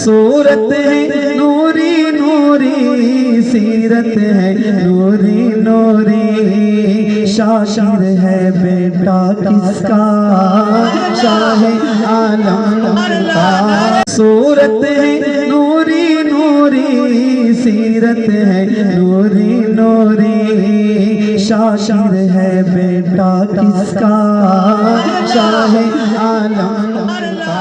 صورت ہے نوری نوری، سیرت ہے نوری نوری، شاعر ہے بیٹا کس کا شاہ عالم کا۔ صورت ہے نوری نوری، سیرت ہے نوری نوری، شاعر ہے بیٹا کس کا شاہ عالم کا۔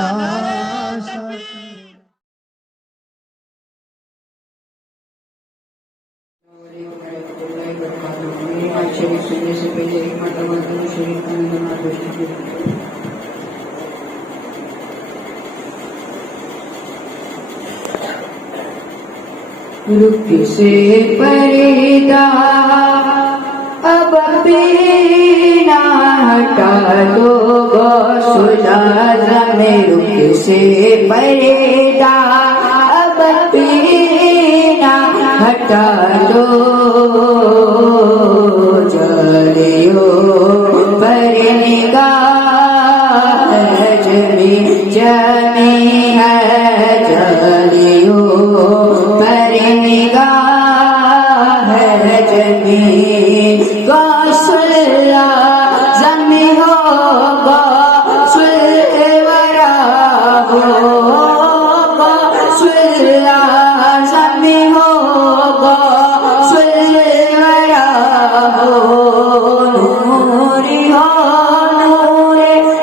شریف سننے سے پہلے ایک مرتبہ درود شریف کا نماز پڑھتے ہیں۔ رخ سے پردہ اب بھی نہ ہٹا دو غوث اعظم، رخ سے پردہ اب بھی نہ ہٹا دو، جلیو پر نگاہ جمی جمی ہے، جلیو پر نگاہ جمی، غوث اعظم ہو غوث الورا ہو، غوث اعظم ہو غوث الورا ہو، نوری ہو نور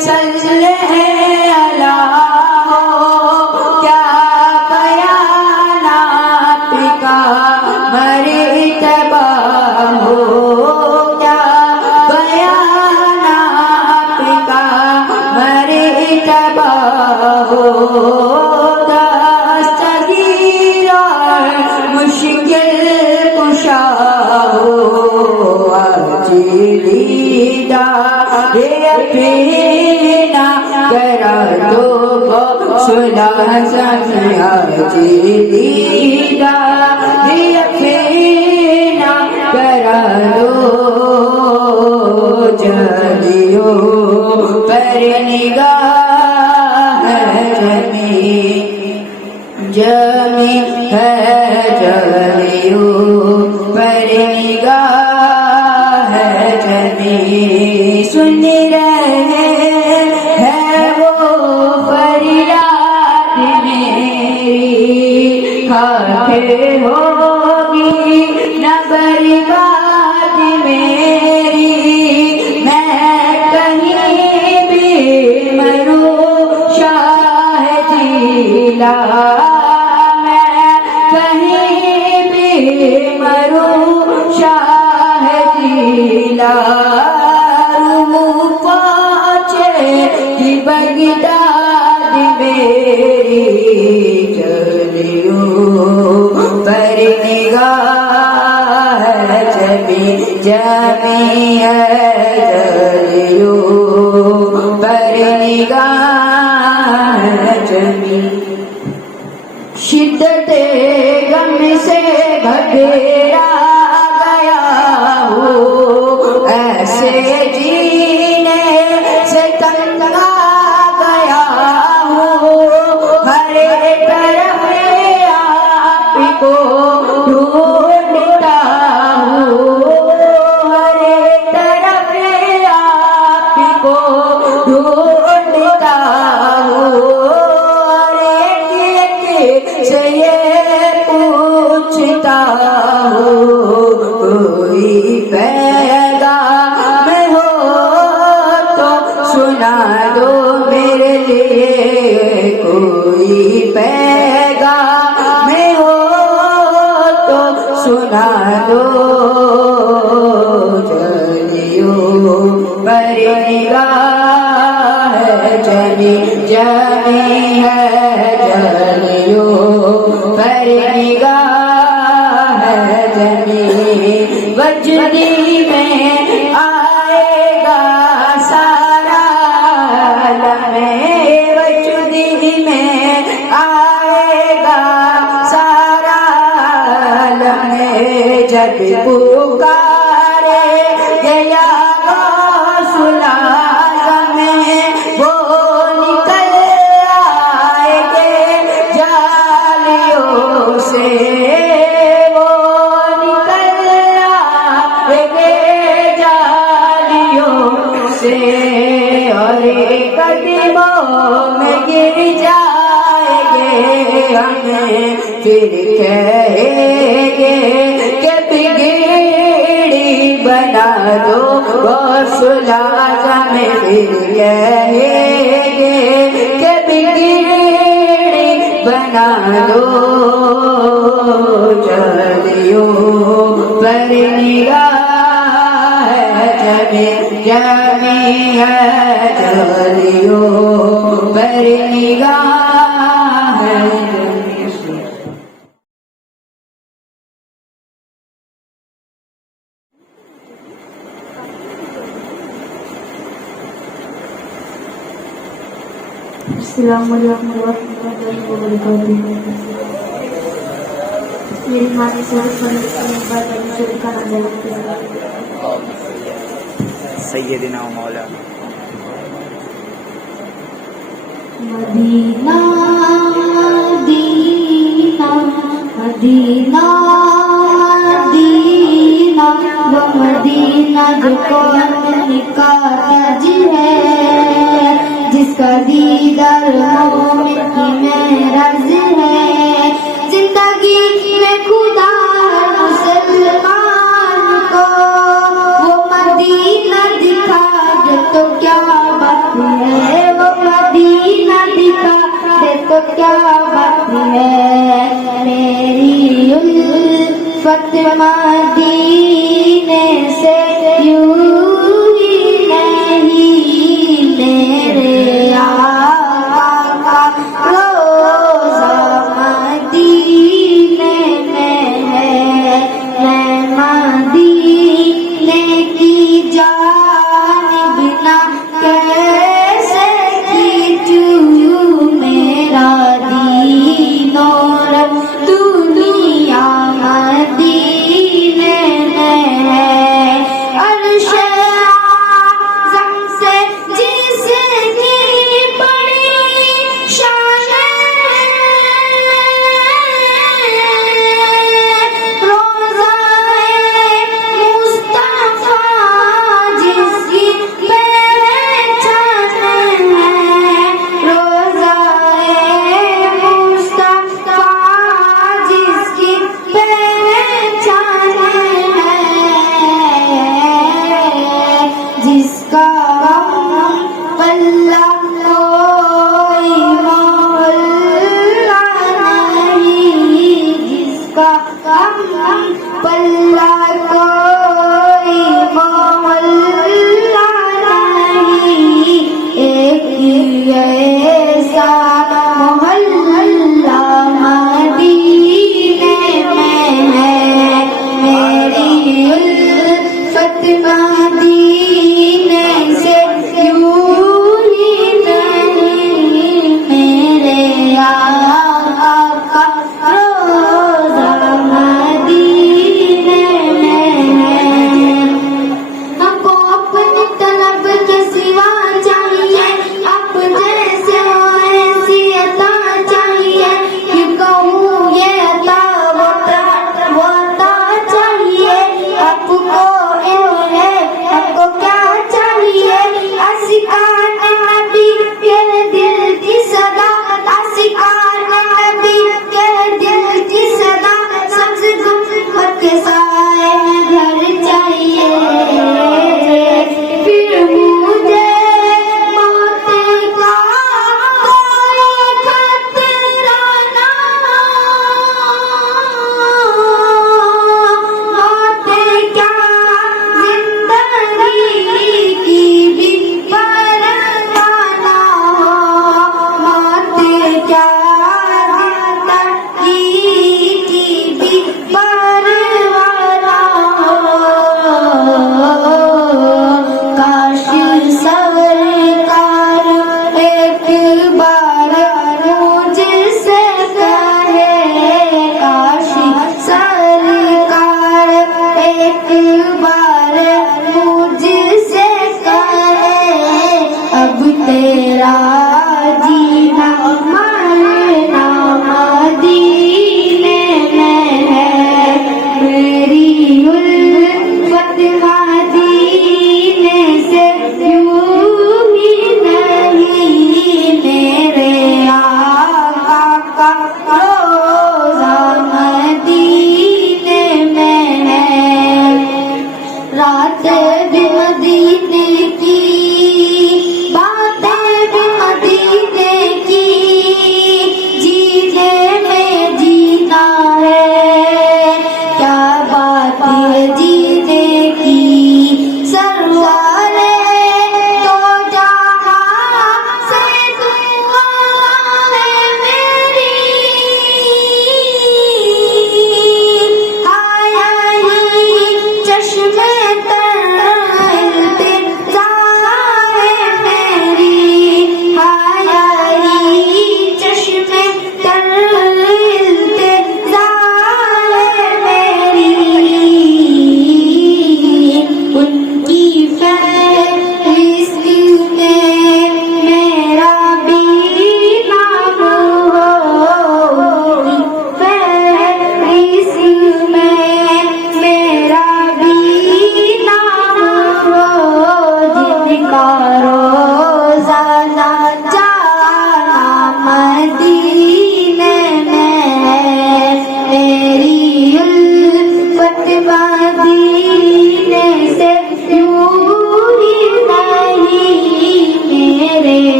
صلی علی ہو، کیا بیان آپ کا مرتبہ ہو، کیا بیان آپ کا مرتبہ ہو، دستگیر اور مشکل کشا ہو، آج دیدار اپنا کرا دو غوث اعظم، آج دیدار اپنا کرا دو، جلیو پر نگاہ جمی جمی ہے، جلیو پر نگاہ جمی، سن رہے ہیں وہ فریاد میری، کھاتے ہوگی نہ برباد میری، میں کہیں بھی مروں شاہ جیلا، میں کہیں بھی مروں شاہ جیلا، روح پہنچے کہ بغداد میری، جلیو پر نگاہ جمی جمی ہے، جلیو پر نگاہ جمی، شدت غم سے گھبرا گیا ہوں، ایسے جینے سے تنگ آ گیا ہوں، ہر طرف آپ کو ڈھونڈتا ہوں، ہر طرف آپ کو ڈھونڈتا ہوں، اور ایک ایک سے یہ پوچھتا ہوں، کوئی پیغام ہو تو سنا دو میرے لیے، کوئی پیغام ہو تو سنا دو، جلیو پر نگاہ جمی جمی ہے، جلیو پر نگاہ جمی، وجدی میں آئے گا سارا عالم، وجدی میں آئے گا سارا عالم، جب پکارے گیا غوث اعظم، وہ نکل آئے گے جا ہمیں پھر کہیں گے کہ بگڑی بنا دو غوث الاعظم پھر کہیں گے کہ بگڑی بنا دو جلیوں پر نگاہ جمی ہے جلیوں پر نگاہ ہے السلام علیکم ورحمۃ اللہ وبرکاتہ. میری ماں نے صرف کا نظر کیا. سیدنا و مولانا مدینہ مدینہ مدینہ مدینہ وہ مدینہ جو کون کا تاج ہے جس کا دیدار مومن کی معراج ہے. زندگی میں خدا مسلمان کو وہ مدینہ دکھا دے تو کیا بات ہے. وہ مدینہ دکھا دے تو کیا بات ہے. میری الفت مدینے سے یوں ہی نہیں میرے آقا کا روزہ مدینے میں ہے. میں مدینے کی جانب نہ کیسے کھینچوں میرا دین و رب دنیا مدینے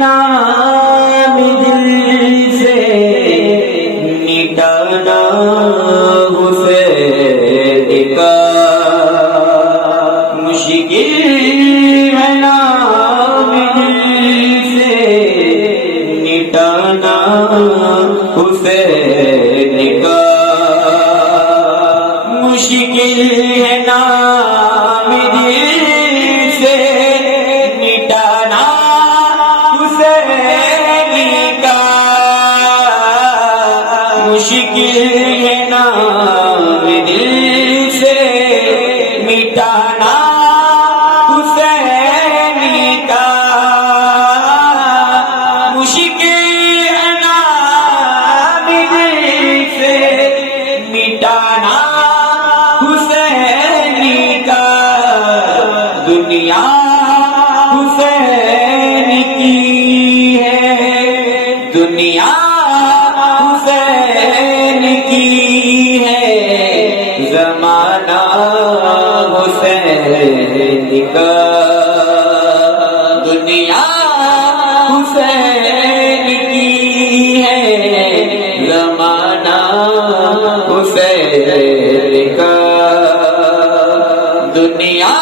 نام دل سے مٹانا حسین کا مشکل ہے، نام دل سے مٹانا حسین کا مشکل ہے، نام دل سے مٹانا حسین کا مشکل ہے، نام دل سے مٹانا حسین کا مشکل ہے، نام دل سے مٹانا حسین کا دنیا حسین کی ہے، دنیا حسین کی ہے، زمانہ حسین کا دنیا حسین کی ہے، زمانہ حسین کا دنیا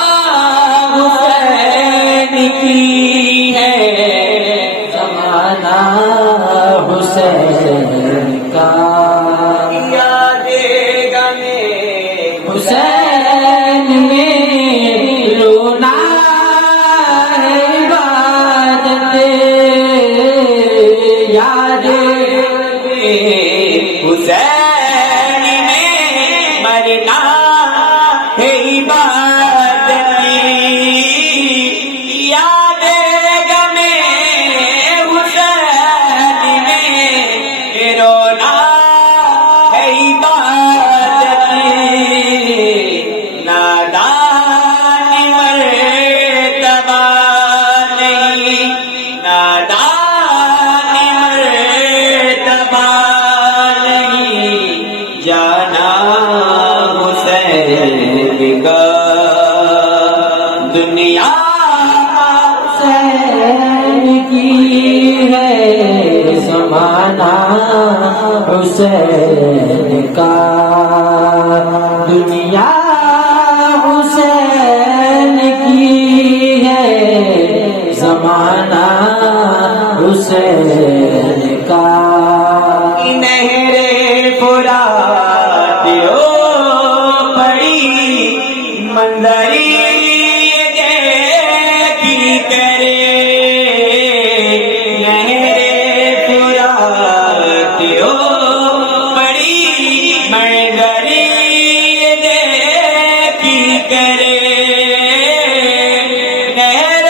حسین کی ہے، زمانہ حسین کا یاد غمِ حسین میں رونا ہے عبادت، یاد حسین میں مرنا ہے عبادت، یاد غمِ حسین میں رونا ہے عبادت، نادان مرتبہ نہیں، نادان مرتبہ نہیں، جانا حسین کا دنیا حسین کی ہے، زمانہ حسین کا دنیا حسین کی ہے، زمانہ حسین کا نہر فرات ہو پڑی منظری دیکھی کرے، نہر فرات ہو پڑی منظری دیکھی کرے، نہر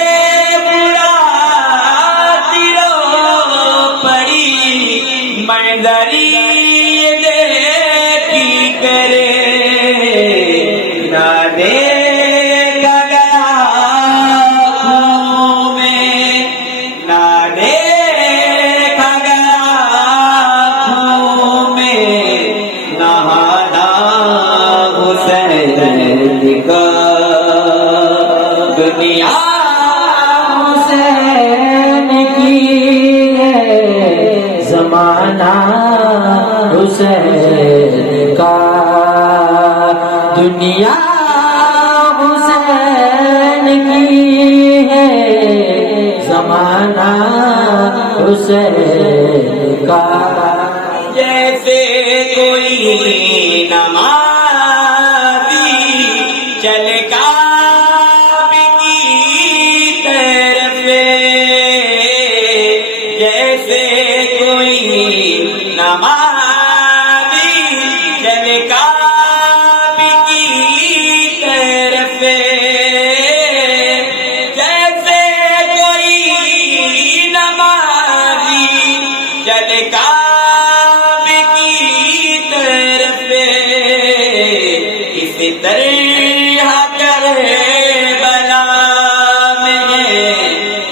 فرات ہو پڑی منظری دیکھی کرے، نہ دیکھا گیا آنکھوں میں، نہ دیکھا گیا آنکھوں میں، نہانا حسین کا دنیا حسین کی ہے، زمانہ حسین کا دنیا حسین کی ہے، زمانہ حسین کا جیسے کوئی نمازی چل کعبے کی طرف، جیسے کوئی نمازی چل کعبے کی طرف، جیسے کوئی نمازی چل کعبے کی طرف، اس طرح کربلا میں،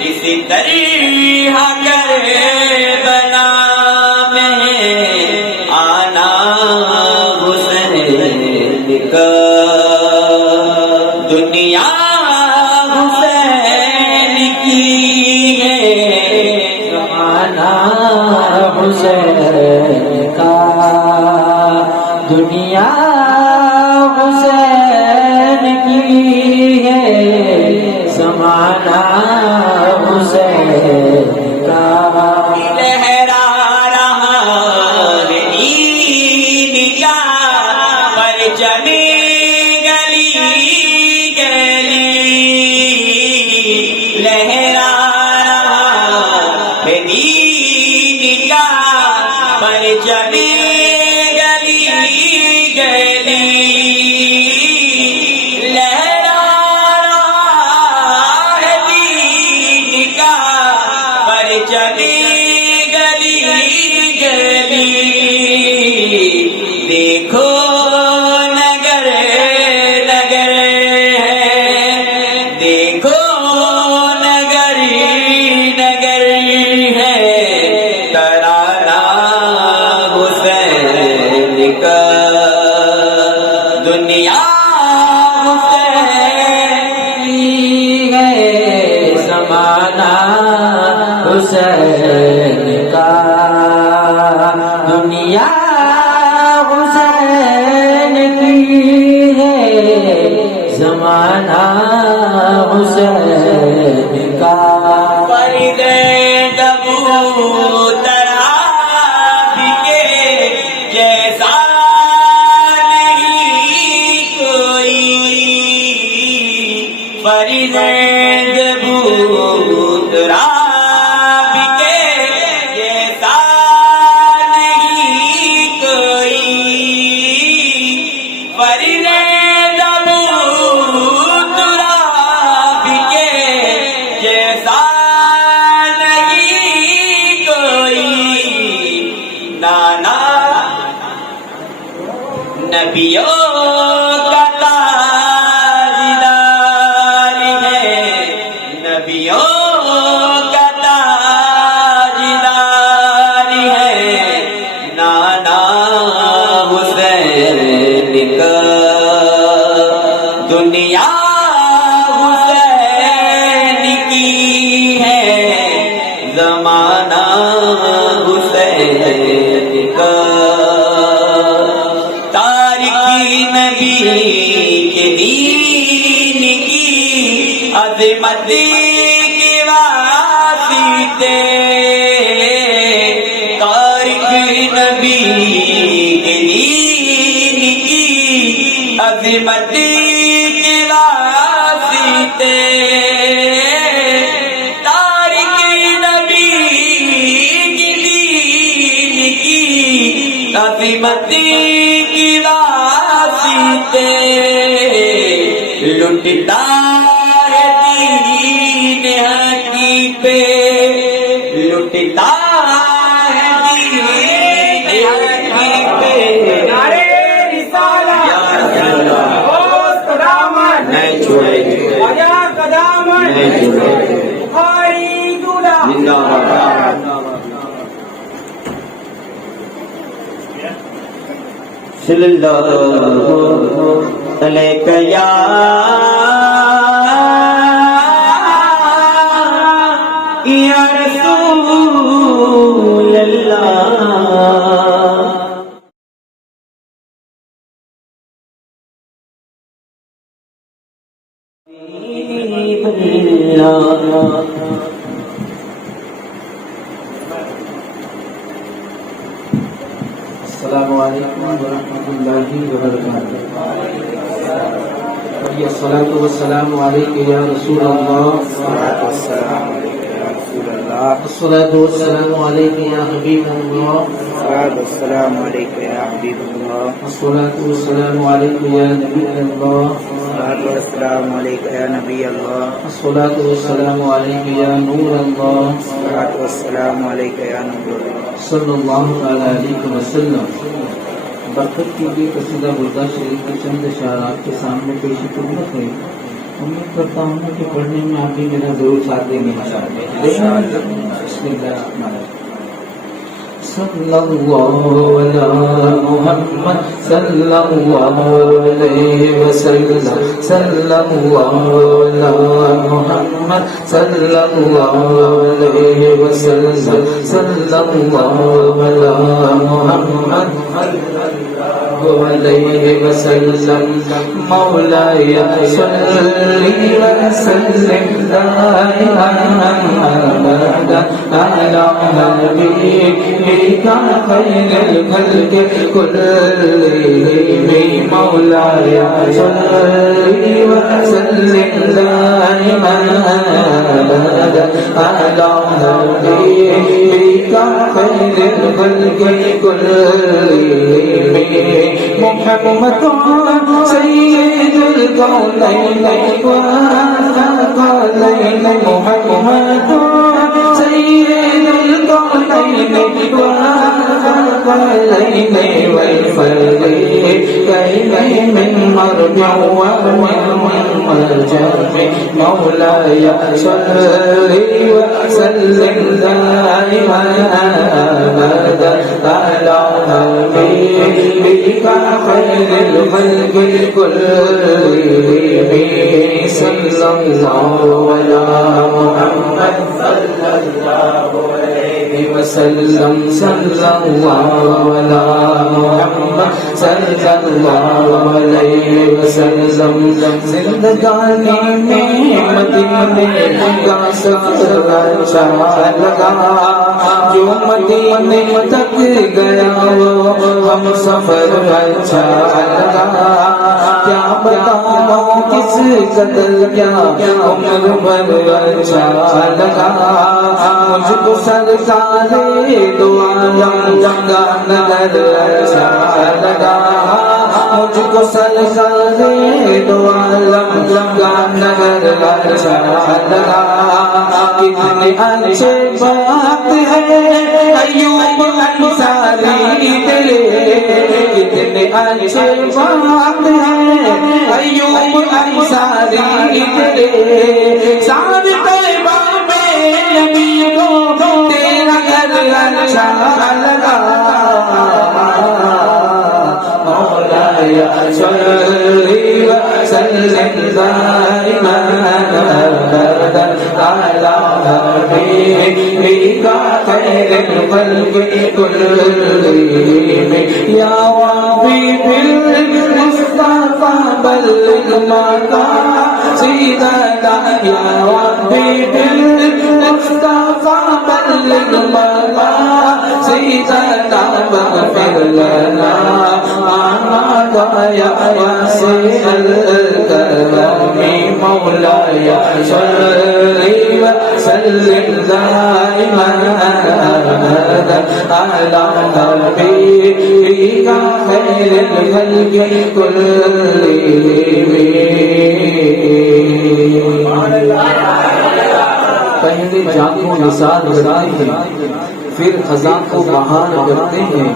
اس طرح کربلا میں آنا حسین کا دنیا حسین کی دنیا حسین کی ہے زمانہ حسین کا دنیا حسین کی ہے زمانہ حسین کا فرید ابوتر کے جیسا نہیں کوئی فرید ابوتر کے جیسا نہیں کوئی فرید نبیوں کا تاجدار ہے نبیوں کا تاجدار ہے نانا حسین کا دنیا حسین کی ہے زمانہ حسین کا نبی کے دین کی عظمت کے واسطے تاریخ نبی کے دین کی عظمت کے واسطے تاریخ نبی کے دین کی عظمت کی لٹتا ہے دین حقی پہ لٹتا ہے دین حقی پہ نعرہ رسالت نہیں چھوڑیں گے نہیں چھوڑیں گے زندہ باد صلی اللہ علیہ یا رسول اللہ السلام علیکم ورحمۃ اللہ وبرکاتہ الصلاۃ والسلام علیک یا رسول اللہ الصلاۃ والسلام علیک یا حبیب اللہ السلام علیکم یا حبیب اللہ الصلاۃ والسلام علیک یا نبی اللہ السلام علیکم یا نبی اللہ الصلاۃ والسلام علیک یا نور اللہ السلام علیکم یا نور اللہ صلی اللہ علیہ وسلم. برکت کی بھی قصیدہ بردہ شریف کے چند اشارات کے سامنے پیش خدمت ہے. امید کرتا ہوں کہ پڑھنے میں آپ بھی میرا ضرور ساتھ دیں گے انشاءاللہ. بسم اللہ الرحمن الرحیم. صلی اللہ علی محمد صلی اللہ علیہ وسلم صلی اللہ علی محمد صلی اللہ علیہ وسلم صلی اللہ علی محمد علیہ وسلم مولاي صلی وسلم دائما ابدا على حبيبك خير الخلق كلهم مولاي صلی وسلم دائما ابدا على حبيبك خير الخلق كلهم محمد سيد الكونين والثقلين محمد سيد الكونين والثقلين والفريقين من مرجع ومن مرجع مولاي صلي وسلم دائما ابدا على حبيبك خير الخلق كلهم صلى الله على محمد صلى الله عليه وسلم صلى الله على محمد صلى الله عليه وسلم زندگانی میں مدینے کا سفر اچھا لگا جو مدینے تک گیا وہ ہم سفر اچھا لگا کیا بتاؤں کس قدر کیا عمر بھر اچھا لگا مجھ کو سرکار دو عالم کا نظر اچھا لگا مجھ کو سرکار دو عالم کا نظر اچھا لگا کتنے اچھے بات ہے ایوب انصاری تیرے کتنے اچھے بات ہے ایوب انصاری تیرے سارے طیبہ میں نبی کو تیرا گھر اچھا لگا مولاي صل وسلم دائما ابدا على حبيبك خير الخلق كلهم يا ربي بالمصطفى بلغ مقاصدنا يا ربي بالمصطفى بلغ مقاصدنا واغفر لنا يا واسع الكرم مولاي صل وسلم دائما ابدا على حبيبك خير الخلق كلهم پہلے جان کو نثار کرتے ہیں پھر خزاں کو بہار کرتے ہیں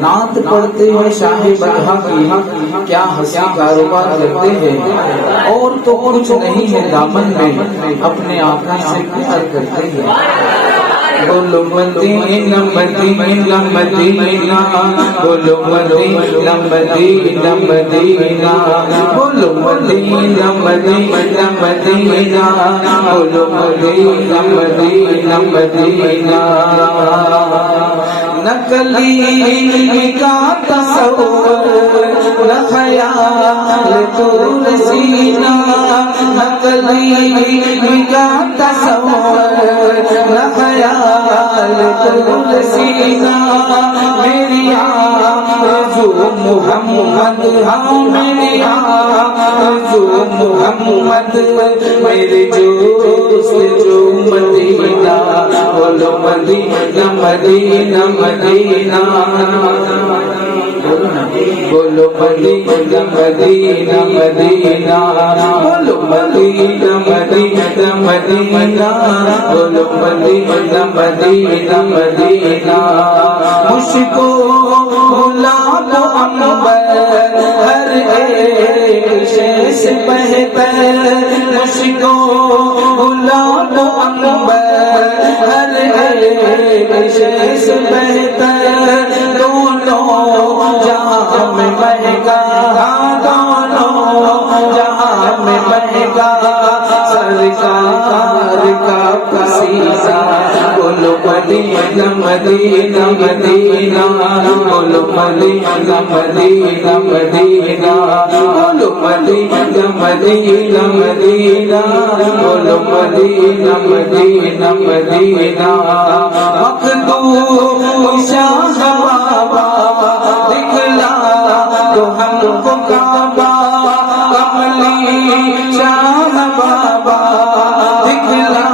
نعت پڑھتے ہیں شاہ بلحا کی کیا ہنسی کاروبار کرتے ہیں اور تو کچھ نہیں ہے دامن میں اپنے آقا سے پیار کرتے ہیں بولو مدینہ مدینہ مدینہ بولو مدینہ مدینہ مدینہ بولو مدینہ مدینہ مدینہ بولو مدینہ مدینہ مدینہ نہ کلی کا تصور نہ خیال طول سینہ نہ کلی کا تصور نہ خیال طول سینہ میری آرزو محمد ہاں میری آرزو محمد میری جستجو مدینہ بولو مدینہ مدینہ مدینہ بولو مدینہ مدینہ مدینہ بولو مدینہ مدینہ مدینہ بولو مدینہ مدینہ مدینہ مجھ کو بھلا دو عنبر ہر ایک شے سے بہتر مجھ کو بھلا دو عنبر ہر ایک شے سے بہتر دونوں جہاں میں مہنگا دونوں جہاں میں مہنگا سرکار کا پسیزہ بولو مدینہ مدینہ مدینہ بولو مدینہ مدینہ مدینہ بولو مدینہ مدینہ مدینہ بولو مدینہ مدینہ مدینہ مخدوم شاہ بابا دکھلا تو ہم کو کعبہ کملی شاہ بابا دکھلا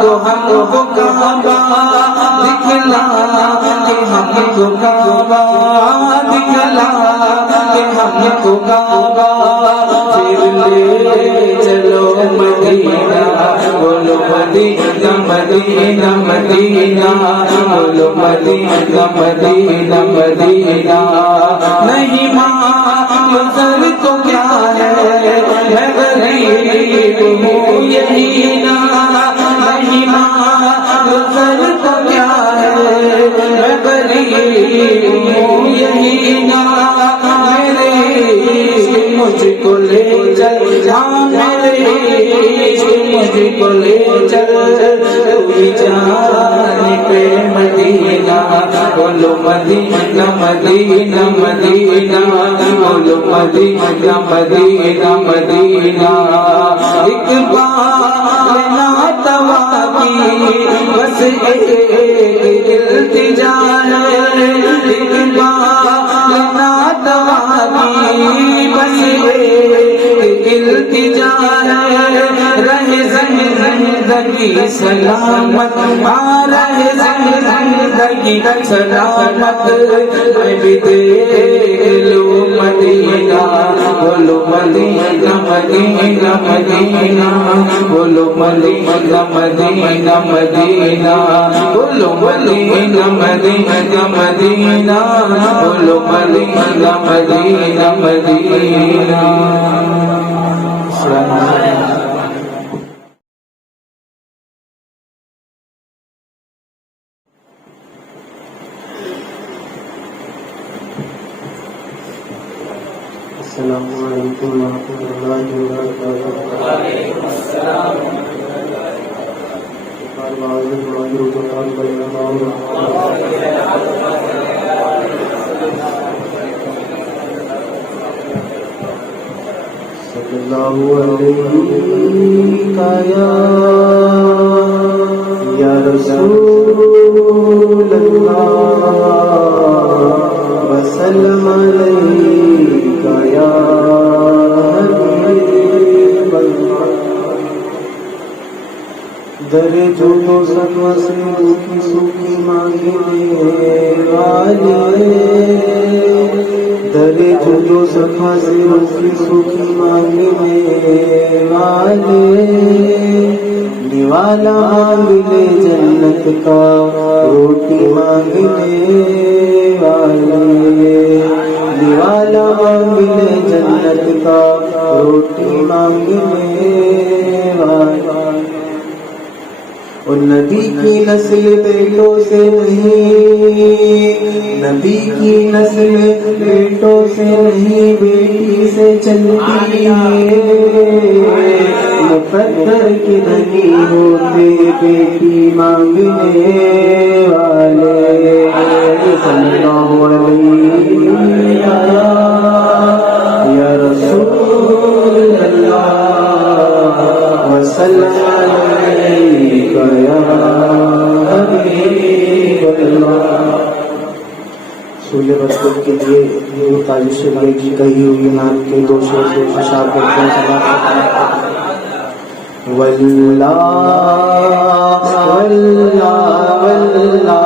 تو ہم کو کعبہ دکھلا کہ ہم کو کعبہ دکھلا کہ ہم کو کعبہ پھر لے چلو مدینہ بولو مدینہ مدینہ مدینہ بولو مدینہ مدینہ مدینہ نہیں منظر تو کیا ہے میں غریب ہوں یہی نا نہیں منظر تو کیا ہے میں غریب مجھ کو لے چل ہاں میرے عشق مجھ کو لے چل تو جانے پہ مدینہ بولو مدینہ مدینہ مدینہ بولو مدینہ مدینہ مدینہ ایک بار ناتوا کی بس ایک التجا ہے ایک بار ناتوا کی بس ایک التجا ہے رہے زندگی سلامت رہے زندگی سلامت میں بھی دیکھ لوں مدینہ بولو مدینہ مدینہ مدینہ بولو مدینہ مدینہ مدینہ بولو مدینہ مدینہ مدینہ بولو مدینہ مدینہ مدینہ السلام علیکم السلام علیکم ورحمۃ اللہ وبرکاتہ۔ وعلیکم السلام صلی اللہ علیہ یا رسول اللہ وسلم علیک یا حبیب اللہ۔ در جو سکوا سے روکی سوکھی مانگنے والے در جو سکوا سے روکی سوکھی مانگنے والے نوالا مانگنے جنت کا روٹی مانگنے والے نوالا مانگنے جنت کا روٹی مانگنے والے۔ اور نبی کی نسل بیٹوں سے نہیں نبی کی نسل بیٹوں سے نہیں بیٹی سے چلتی ہے۔ مقدر کے دھنی ہوتے بیٹی مانگنے والے صلی اللہ علیہ یا رسول اللہ وسلم علیک یا حبیب اللہ۔ سورہ رسول کے لیے تاج شریعہ کی کہی ہوئی نعت کے دو شعر سے اشار کرتے ہیں سماعت واللہ واللہ واللہ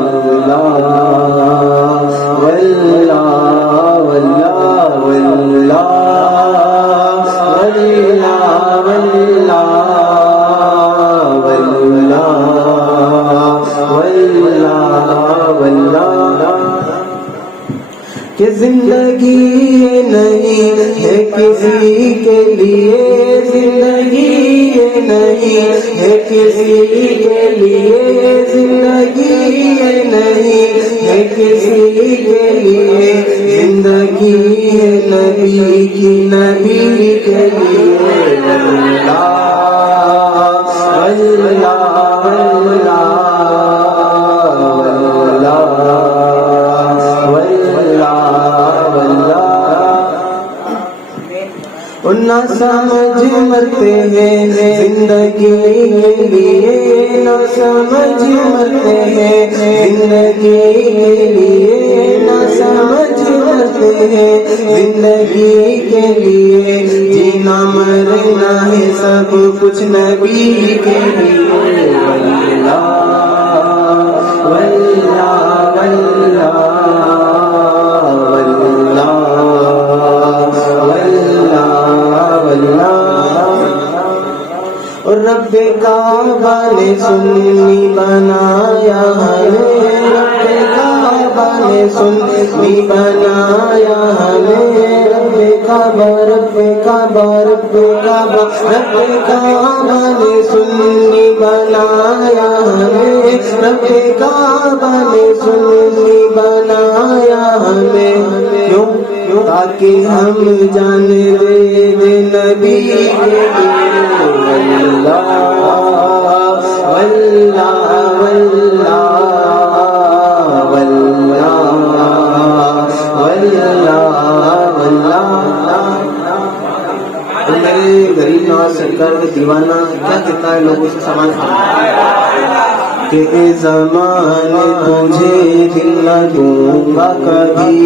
واللہ واللہ واللہ کہ زندگی یہ نہیں ہے کسی کے لیے زندگی یہ نہیں ہے کسی کے لیے زندگی یہ نہیں ہے کسی کے لیے زندگی ہے نبی کی نبی کے لیے اللہ اللہ نہ سمجھ مرتے ہیں زندگی کے لیے نہ سمجھ مرتے ہیں زندگی کے لیے نہ سمجھ مرتے ہیں زندگی کے لیے جینا مرنا ہے سب کچھ نبی کے لیے واللہ واللہ واللہ اور رب کعبہ نے سنی بنایا ہمیں رب کعبہ نے سنی بنایا ہمیں رب کعبہ رب کعبہ رب کعبہ رب کعبہ نے سنی بنایا ہمیں رب کعبہ نے سنی بنایا ہمیں کیوں آکے ہم جان دے دے نبی کے لیے واللہ واللہ واللہ تو میرے غریب نواز سرکار کا دیوانہ کیا کہتا ہے لوگوں سے سامان کہ اے زمانے تجھے دل نہ دوں گا کبھی،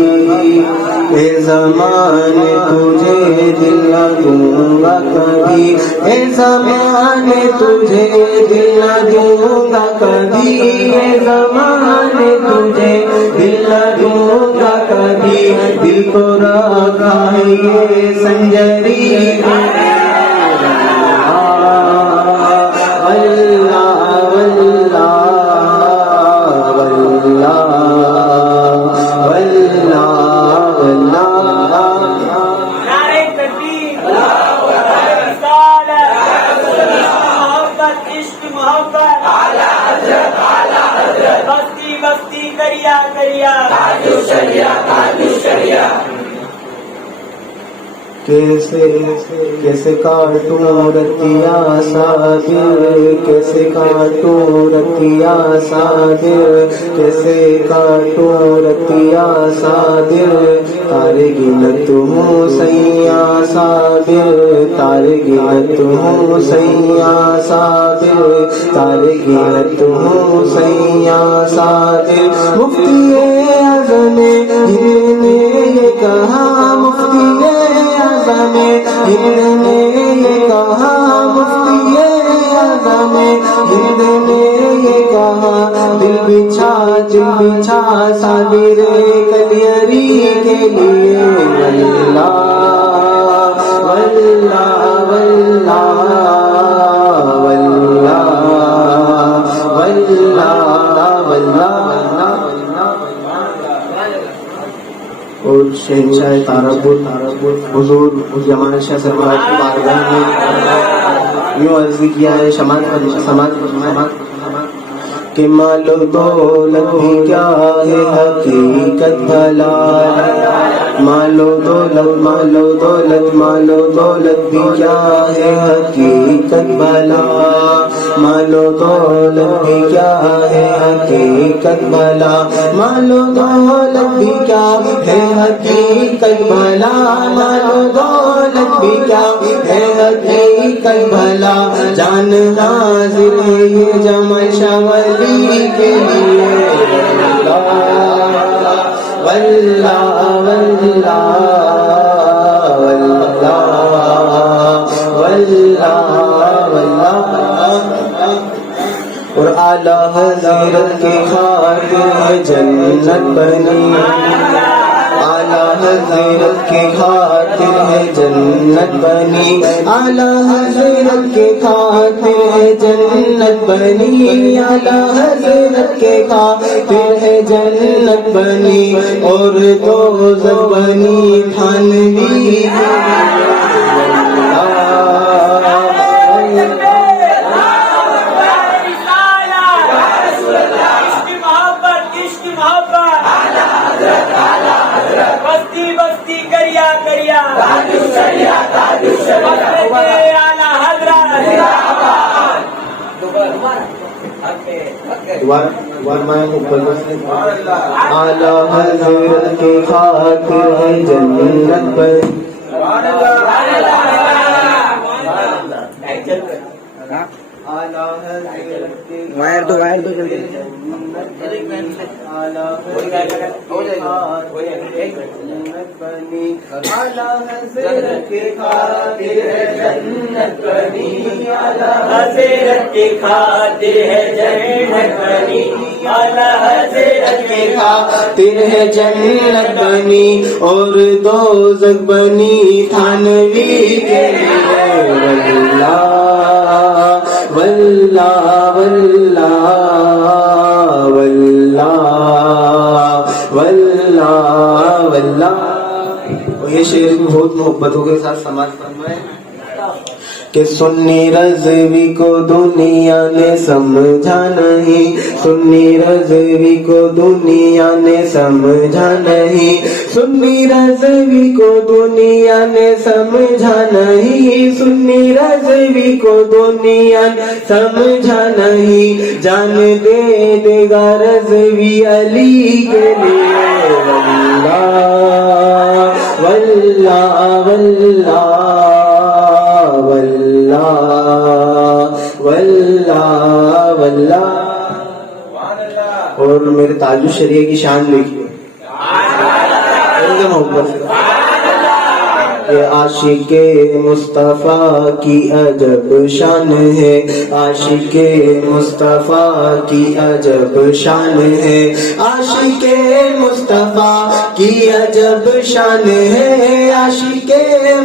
اے زمانے تجھے دل نہ دوں گا کبھی، اے زمانے تجھے دل نہ دوں گا کبھی، اے زمانے تجھے دل نہ دوں گا کبھی، دل کو رکھا ہے یہ سنجری کیسے کاٹوں رتیا صابر، کیسے کاٹوں رتیا صابر، کیسے کاٹوں رتیا صابر، تارے گنت ہوں سیاں صابر، تارے گنت ہوں سیاں صابر، تارے گنت ہوں سیاں صابر، مفتی اعظم ہند نے یہ کہا، مفتی اعظم ہند نے یہ کہا، مفتی اعظم ہند نے یہ کہا، دل بچھا صابر کلیری کے لیے واللہ واللہ واللہ واللہ واللہ واللہ۔ اور شہنشاہ تاربت حضور جمال شاہ سرکار کی بارگاہ میں یوں عرض کیا ہے سماج کہ مال و دولت بھی کیا ہے حقیقت بھلا، مال و دولت بھی کیا ہے حقیقت بھلا، مال و دولت بھی کیا ہے حقیقت بھلا، مال و دولت بھی کیا ہے حقیقت بھلا، مال و دولت بھی کیا ہے حقیقت بھلا، جان حاضر ہے یہ جمع شاہ ولی کے لیے واللہ واللہ واللہ واللہ واللہ۔ اور اعلیٰ حضرت کی خاطر ہے جنت بنی، اعلیٰ حضرت کی خاطر ہے جنت بنی، اعلیٰ حضرت کی خاطر ہے جنت بنی، اعلیٰ حضرت کے خاطر ہے جنت بنی، اور دوزخ بنی تھانوی اعلیٰ حضرت کی خاطر ہے جنت بنی۔ وائر دو جلدی۔ اعلیٰ حضرت کی خاطر ہے جنت بنی، اعلیٰ حضرت کی خاطر ہے جنت بنی، اعلیٰ حضرت کی خاطر ہے جنت بنی، اور دوزخ بنی تھانوی کے لیے واللہ واللہ واللہ واللہ واللہ۔ یہ شعر بھی بہت محبتوں کے ساتھ سماعت فرمائے کہ سنی رضوی کو دنیا نے سمجھا نہیں، سنی رضوی کو دنیا نے سمجھا نہیں، سنی رضوی کو دنیا نے سمجھا نہیں، سنی رضوی کو دنیا نے سمجھا نہیں، جان دے دے گا رضوی علی کے لیے، واللہ واللہ واللہ واللہ واللہ۔ اور میرے تاج الشریعہ کی شان دیکھیے، محبت سے کہ عاشق مصطفیٰ کی عجب شان ہے، عاشق مصطفیٰ کی عجب شان ہے، عاشق مصطفیٰ کی عجب شان ہے، عاشق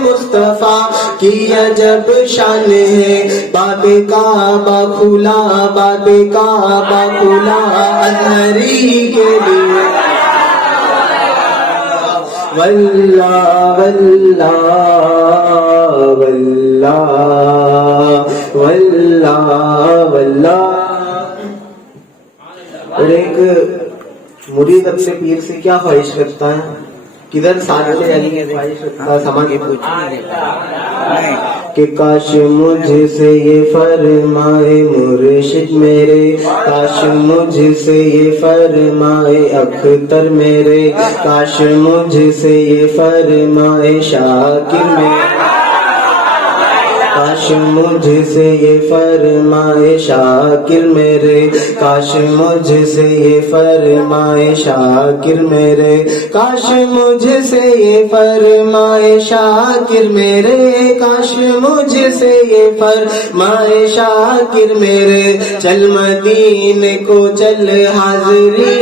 مصطفیٰ کی عجب شان ہے۔ باب کعبہ کھلا، باب کعبہ کھلا انہری کے لیے، واللہ واللہ واللہ واللہ واللہ۔ اور ایک مرید اپنے پیر سے کیا خواہش کرتا ہے؟ کدھر ساتھ لے جانے کی خواہش کرتا ہے؟ سامان کہ کاش مجھ سے یہ فرمائے مرشد میرے، کاش مجھ سے یہ فرمائے اختر میرے، کاش مجھ سے یہ فرمائے شاکر میرے، کاش مجھ سے یہ فرمائے شاکر میرے، کاش مجھ سے یہ فرمائے شاکر میرے، کاش مجھ سے یہ فرمائے شاکر میرے، کاش مجھ سے یہ فرمائے شاکر میرے، چل مدینے کو چل حاضری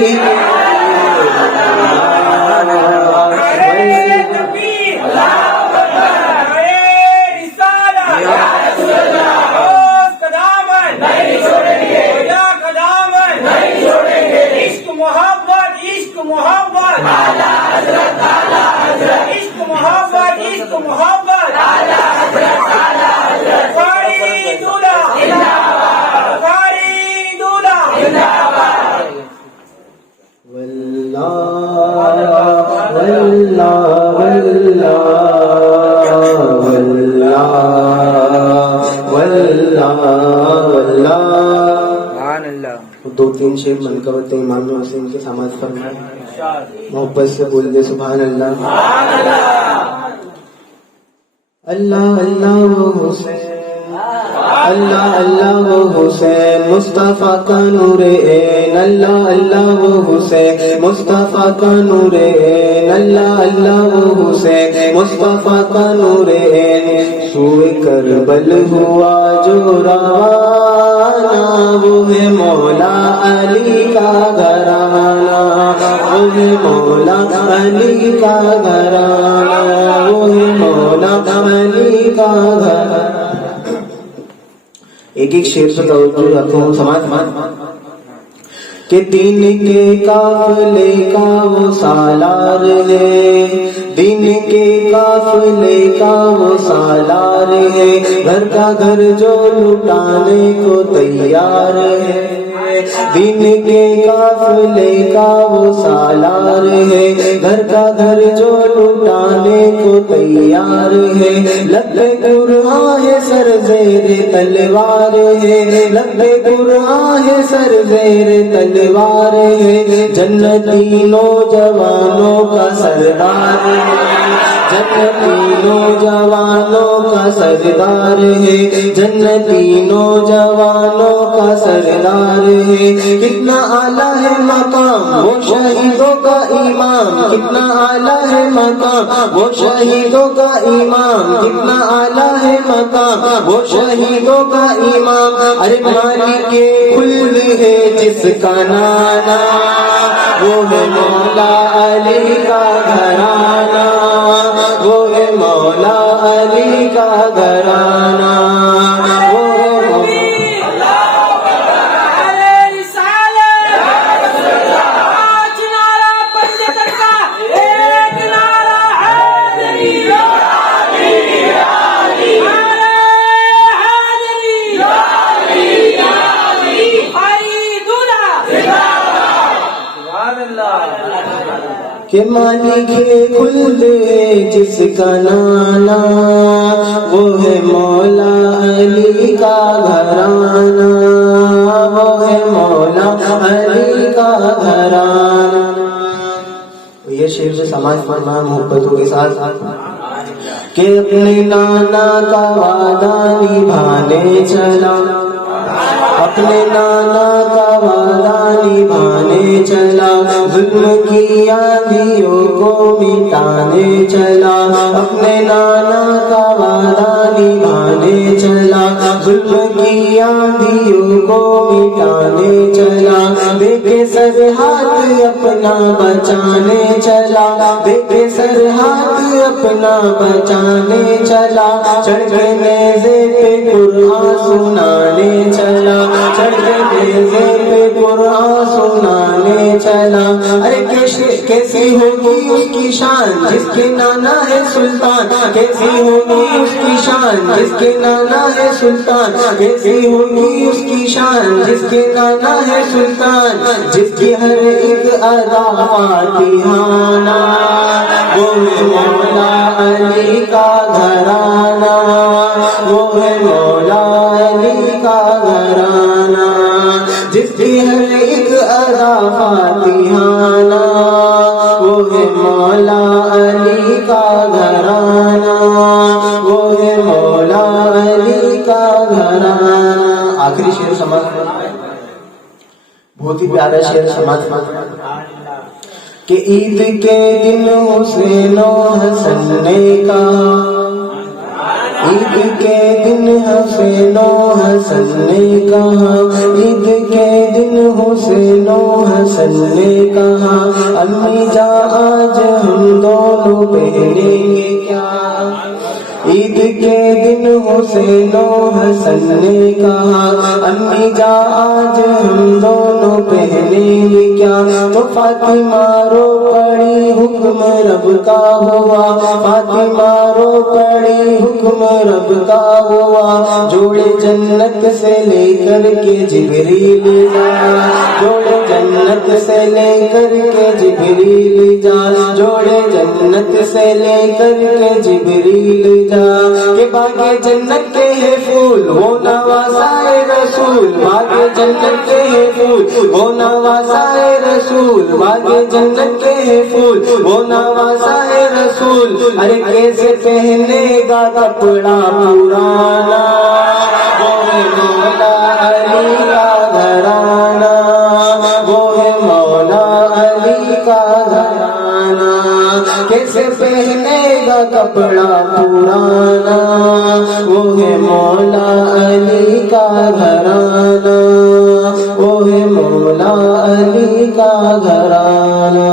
دو تین شعر منقبت امام حسین کے سماعت فرمائے، محبت سے بول دے سبحان اللہ۔ اللہ اللہ وہ حسین، اللہ اللہ وہ حسین مصطفیٰ کا نور عین، اللہ اللہ وہ حسین مصطفیٰ کا نور عین، اللہ اللہ وہ حسین مصطفیٰ کا نور عین، سوئے کربل ہوا جو روانہ، وہ ہے مولا علی کا گھرانہ، وہ ہے مولا علی کا گھرانہ، وہ ہے مولا علی کا گھرانہ۔ ایک ایک شعر سے توجہ رکھو، سماعت کہ دین کے قافلے کا وہ سالار ہے، دین کے قافلے کا وہ سالار ہے، گھر کا گھر جو لٹانے کو تیار ہے، دین کے قافلے کا وہ سالار ہے، گھر کا گھر جو لٹانے کو تیار ہے، لب قرآن ہے سر زیر تلوار ہے، لب قرآن ہے سر زیر تلوار ہے، جنتی نوجوانوں کا سردار ہے، جنتی نوجوانوں کا سردار ہے، جنتی نوجوانوں کا سردار ہے، کتنا اعلیٰ ہے مقام وہ شہیدوں کا امام، کتنا اعلیٰ ہے مقام وہ شہیدوں کا امام، کتنا اعلیٰ ہے مقام وہ شہیدوں کا امام، ارے مالک کے خلد ہے جس کا نانا، وہ ہے مولا علی کا گھرانہ، وہ ہے مولا علی کا گھرانہ، وہ ہے کہ مالک خلد ہے جس کا نانا وہ ہے مولا علی کا گھرانہ، وہ ہے مولا علی کا گھرانہ۔ یہ شعر سے سماج فرمایا محبتوں کے ساتھ کہ اپنے نانا کا وعدہ نبھانے چلا، اپنے نانا کا وعدہ نبھانے چلا، ظلم کی آندھیوں کو مٹانے چلا، اپنے نانا کا وعدہ نبھانے چلا، ظلم کی آندھیوں کو مٹانے چلا، دیکھے سر ہاتھ اپنا بچانے چلا، دیکھے سر ہاتھ اپنا بچانے چلا، چڑھ کے نیزے پہ قرآن سنانے چلا، چڑھ کے نیزے پہ قرآن سنانے چلا۔ ارے کیسی ہوگی اس کی شان جس کے نانا ہے سلطان، کیسی ہوگی اس کی شان جس کے نانا ہے سلطان، کیسی ہوگی اس کی شان جس کے نانا ہے سلطان، جس کی ہر ایک ادا فاتحانہ، وہ ہے مولا علی کا گھرانہ، وہ ہے مولا علی کا گھرانہ، جس کی ہر ایک ادا فاتحانہ، وہ ہے مولا علی کا گھرانہ، وہ ہے مولا علی کا گھرانہ۔ آخری شعر سماعت بہت ہی پیارا شعر سماعت کہ عید کے دن حسین و حسن نے کہا، عید کے دن حسین و حسن نے کہا، عید کے دن حسین و حسن نے کہا، امی جان آج ہم دونوں پہنیں گے کیا، عید کے دن حسین و حسن نے کہا، امی جان آج ہم دونوں پہنیں گے کیا، تو فاطمہ رو پڑی حکم رب کا ہوا، فاطمہ رو پڑی حکم رب کا ہوا، جوڑے جنت سے لے کر کے جبریل جا، جوڑے جنت سے لے کر کے جبریل جا، جوڑے جنت سے لے کر کے جبریل جا، کہ باغ جنت کے ہے پھول وہ نواسائے رسول، باغ جنت کے ہے پھول وہ نواسائے رسول، باغ جنت کے ہے پھول وہ نواسائے رسول، ارے کیسے پہنے گا کپڑا پرانا، وہ ہے مولا علی کا گھرانہ، وہ ہے مولا علی کا گھرانہ، کیسے پہنے گا کپڑا پرانا، وہ ہے مولا علی کا گھرانہ، وہ ہے مولا علی کا گھرانہ۔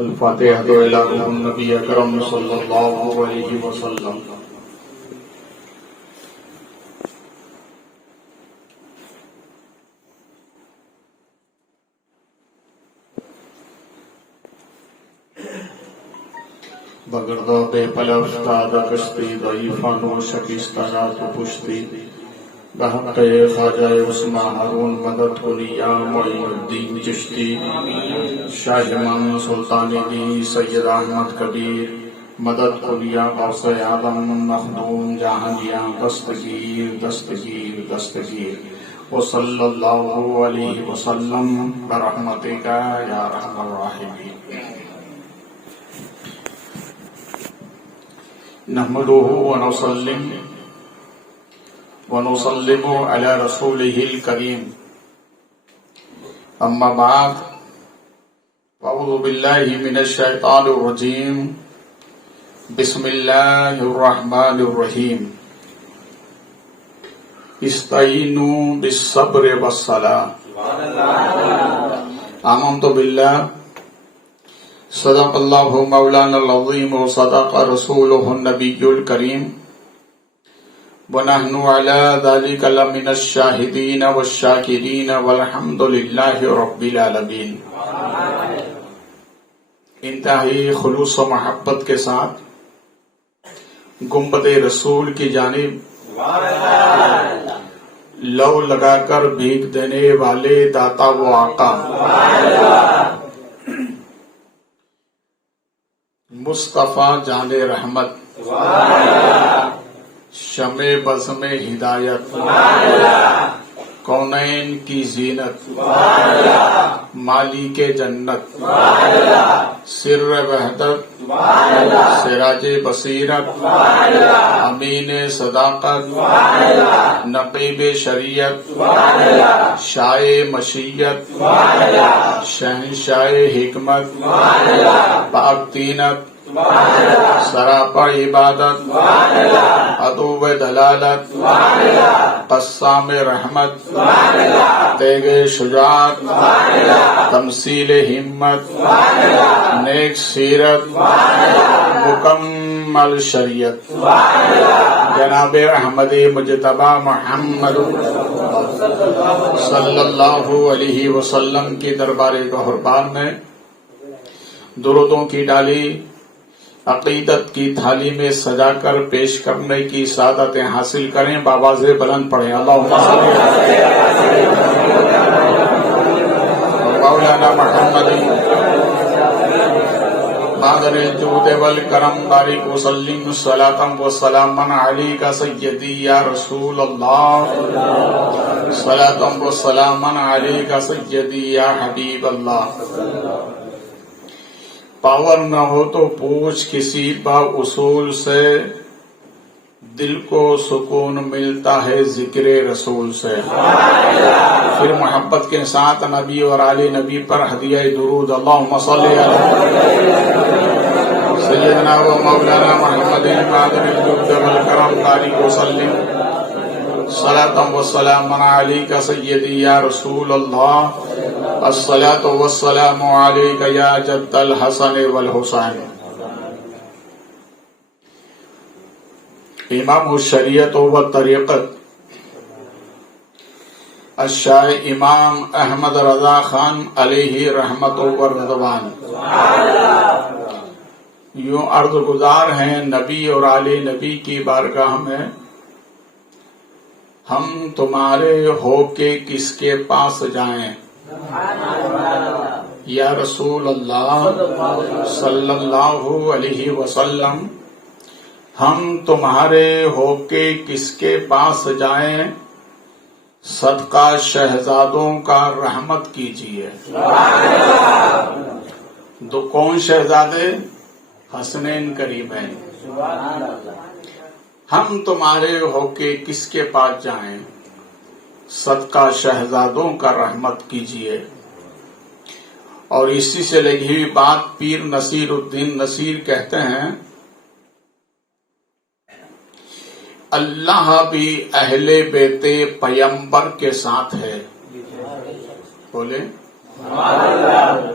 الفاتحة إلى روح النبي أكرم صلى الله عليه وسلم۔ بگردہ بے پل افتادہ کشتی ضعیفان و شکستہ تو پشتی، بحق خواجہ عثمان ہارون مدد کلی یا معین الدین چشتی، شاہ امام سلطان دی سید احمد کبیر مدد کلی یا غوث اعظم مخدوم جہانیاں دستگیر دستگیر دستگیر، وصلی اللہ علیہ وسلم برحمتک یا ارحم الراحمین۔ نحمده ونسلم ونسلم على رسوله الكريم، أما بعد، أعوذ بالله من الشيطان الرجيم، بسم الله الرحمن الرحيم، استعينوا بالصبر والصلاة۔ آمنت بالله، صدق الله مولانا العظيم وصدق رسوله النبي الكريم، ونحن على ذلك لمن الشاهدين والشاكرين والحمد لله رب العالمين۔ انتہائی خلوص و محبت کے ساتھ گنبد رسول کی جانب لو لگا کر بھیک دینے والے داتا و آقا مصطفیٰ جان رحمت شمع بزم ہدایت کونین کی زینت مالک جنت سر وحدت سراج بصیرت امین صداقت نقیب شریعت شاہ مشیت شہنشاہ حکمت پاک تینت سراپا عبادت عدو دلالت قسام رحمت تیغ شجاعت تمثیل ہمت نیک سیرت مکمل شریعت جناب احمد مجتبی محمد صلی اللہ علیہ وسلم کی دربار گہربان میں درودوں کی ڈالی عقیدت کی تھالی میں سجا کر پیش کرنے کی سعادتیں حاصل کریں، بآواز بلند پڑھیں اللہم صلی مولانا محمد بادر الجود والکرم بارک وسلم صلاۃ و سلاما علیک سیدی یا رسول اللہ صلاۃ و سلاما علیک سیدی یا حبیب اللہ۔ پاور نہ ہو تو پوچھ کسی با اصول سے، دل کو سکون ملتا ہے ذکر رسول سے۔ پھر محبت کے ساتھ نبی اور آل نبی پر ہدیہ درود اللہم صلی علی سیدنا و مولانا محمد قادر الجود والکرم بارک وسلم صلاۃ و سلام علیک سیدی یا رسول اللہ الصلاۃ والسلام علیک یا جد الحسن والحسین۔ امام الشریعت و طریقت الشاہ امام احمد رضا خان علیہ رحمت و رضوان یوں عرض گزار ہیں نبی اور آل نبی کی بارگاہ میں، ہم تمہارے ہو کے کس کے پاس جائیں یا رسول اللہ صلی اللہ علیہ وسلم، ہم تمہارے ہو کے کس کے پاس جائیں، صدقہ شہزادوں کا رحمت کیجیے۔ دو کون شہزادے؟ حسنین کریمین۔ ہم تمہارے ہو کے کس کے پاس جائیں، صدقہ شہزادوں کا رحمت کیجیے۔ اور اسی سے لگی ہوئی بات پیر نصیر الدین نصیر کہتے ہیں، اللہ بھی اہل بیت پیمبر کے ساتھ ہے۔ بولے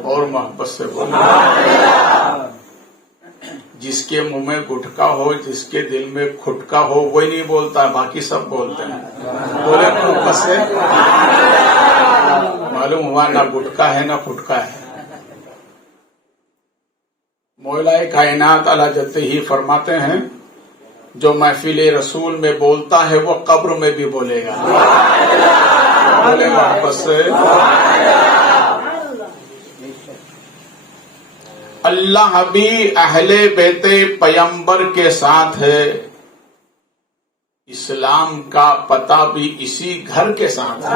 اور محبت سے بولے۔ جس کے منہ میں گٹکا ہو، جس کے دل میں کھٹکا ہو، وہی نہیں بولتا، باقی سب بولتے ہیں۔ بولے محبت سے، معلوم ہوا نہ گٹکا ہے نہ کھٹکا ہے۔ مولا کائنات علی جدہ ہی فرماتے ہیں، جو محفل رسول میں بولتا ہے وہ قبر میں بھی بولے گا۔ بولے محبت سے۔ اللہ بھی اہل بیت پیمبر کے ساتھ ہے، اسلام کا پتہ بھی اسی گھر کے ساتھ ہے۔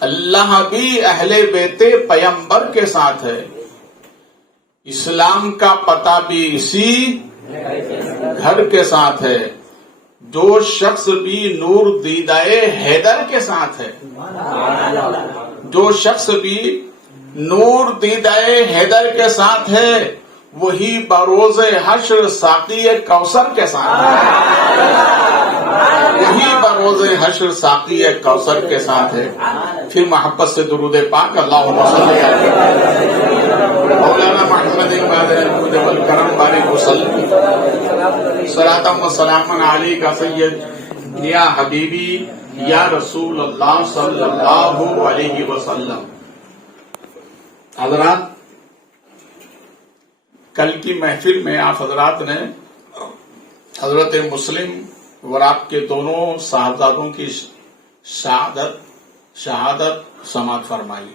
اللہ بھی اہل بیت پیمبر کے ساتھ ہے، اسلام کا پتہ بھی اسی گھر کے ساتھ ہے۔ جو شخص بھی نور دیدہ حیدر کے ساتھ ہے، جو شخص بھی نور دیدہ حیدر کے ساتھ ہے، وہی بروز حشر ساقی کوثر کے ساتھ ہے۔ وہی بروز حشر ساقی کوثر کے ساتھ ہے۔ پھر محبت سے درود پاک اللہم صلی علیہ مولانا محمد کرم بارک وسلم صلاۃ و سلام علیک سید یا حبیبی یا رسول اللہ صلی اللہ علیہ وسلم۔ حضرات، کل کی محفل میں آپ حضرات نے حضرت مسلم اور آپ کے دونوں صاحبزادوں کی شہادت سماعت فرمائی.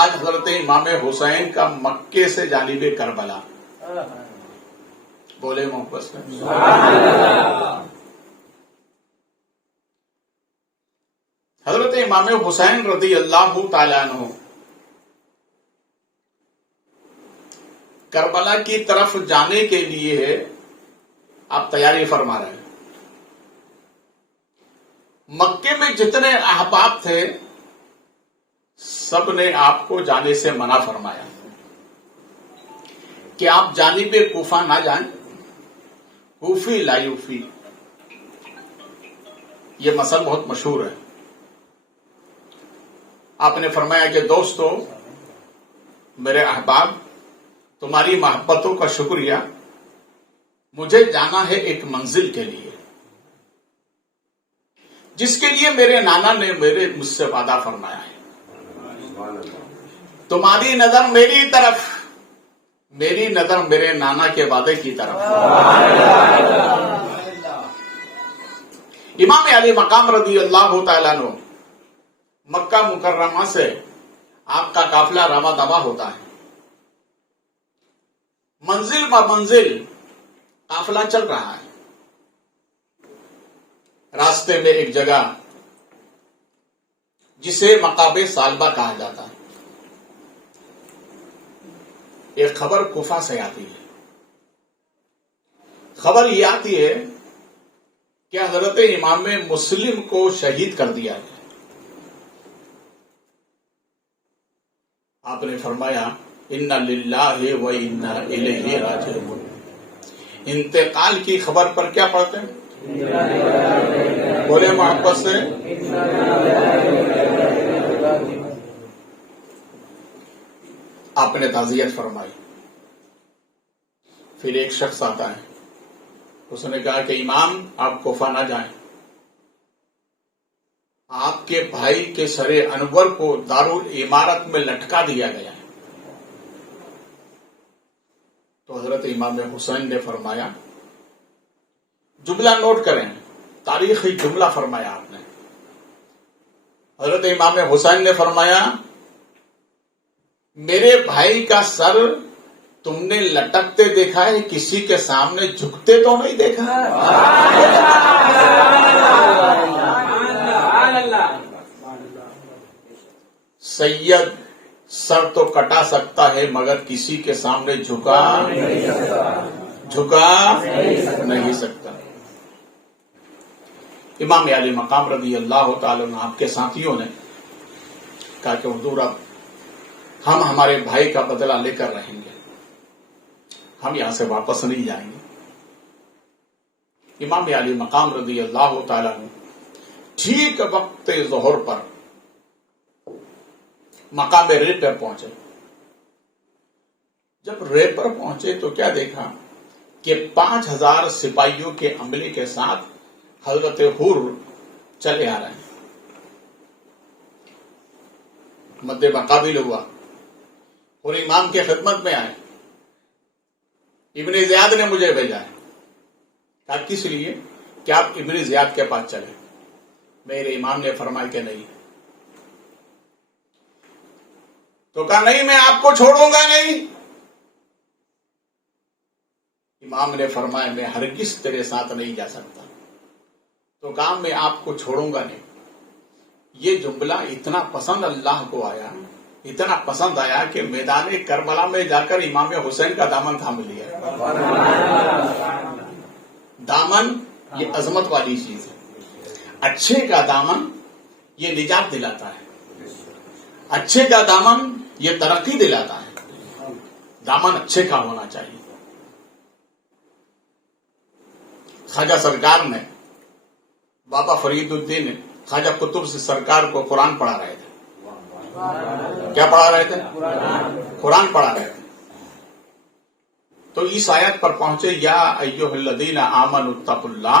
آج حضرت امام حسین کا مکے سے جانب کربلا. بولے محبت سے. حضرت امام حسین رضی اللہ تعالیٰ عنہ کربلا کی طرف جانے کے لیے آپ تیاری فرما رہے ہیں. مکے میں جتنے احباب تھے سب نے آپ کو جانے سے منع فرمایا کہ آپ جانب کوفہ نہ جائیں. کوفی لا یوفی، یہ مسئلہ بہت مشہور ہے. آپ نے فرمایا کہ دوستو، میرے احباب، تمہاری محبتوں کا شکریہ. مجھے جانا ہے ایک منزل کے لیے جس کے لیے میرے نانا نے مجھ سے وعدہ فرمایا ہے. تمہاری نظر میری طرف، میری نظر میرے نانا کے وعدے کی طرف. امام علی مقام رضی اللہ تعالیٰ عنہ مکہ مکرمہ سے آپ کا قافلہ رواں دوا ہوتا ہے. منزل ب منزل قافلہ چل رہا ہے. راستے میں ایک جگہ جسے مقابِ سالبہ کہا جاتا ہے، ایک خبر کوفہ سے آتی ہے. خبر یہ آتی ہے کہ حضرت امام مسلم کو شہید کر دیا گیا. آپ نے فرمایا اِنَّ لِلَّهِ وَإِنَّا إِلَيْهِ رَاجِعُونَ. انتقال کی خبر پر کیا پڑھتے ہیں؟ بولے محبت سے. آپ نے تعزیت فرمائی. پھر ایک شخص آتا ہے، اس نے کہا کہ امام آپ کوفہ نہ جائیں، آپ کے بھائی کے سر انور کو دارالعمارت میں لٹکا دیا گیا ہے. تو حضرت امام حسین نے فرمایا، جملہ نوٹ کریں، تاریخی جملہ فرمایا آپ نے. حضرت امام حسین نے فرمایا، میرے بھائی کا سر تم نے لٹکتے دیکھا ہے، کسی کے سامنے جھکتے تو نہیں دیکھا. سید سر تو کٹا سکتا ہے مگر کسی کے سامنے جھکا نہیں سکتا. امام علی مقام رضی اللہ تعالی عنہ آپ کے ساتھیوں نے کہا کہ حضور اب ہم ہمارے بھائی کا بدلہ لے کر رہیں گے، ہم یہاں سے واپس نہیں جائیں گے. امام علی مقام رضی اللہ تعالی عنہ ٹھیک وقت ظہر پر مقام ری پر پہنچے. جب ری پر پہنچے تو کیا دیکھا کہ 5000 سپاہیوں کے عملے کے ساتھ حضرت حور چلے آ رہے ہیں. مد مقابل ہوا اور امام کے خدمت میں آئے. ابن زیاد نے مجھے بھیجا ہے. کہا کس لیے؟ کہ آپ ابن زیاد کے پاس چلے. میرے امام نے فرمایا کہ نہیں. تو کہا نہیں، میں آپ کو چھوڑوں گا نہیں. امام نے فرمایا میں ہرگز تیرے ساتھ نہیں جا سکتا. تو کہا میں آپ کو چھوڑوں گا نہیں. یہ جملہ اتنا پسند اللہ کو آیا، اتنا پسند آیا کہ میدان کربلا میں جا کر امام حسین کا دامن تھام لیا. دامن یہ عظمت والی چیز ہے. اچھے کا دامن یہ نجات دلاتا ہے، اچھے کا دامن یہ ترقی دلاتا ہے. دامن اچھے کا ہونا چاہیے. خواجہ سرکار نے، بابا فرید الدین خواجہ قطب سے سرکار کو قرآن پڑھا رہے تھے. کیا پڑھا رہے تھے؟ قرآن پڑھا رہے تھے. تو اس آیت پر پہنچے، یا ایھا الذین آمنوا اتقوا اللہ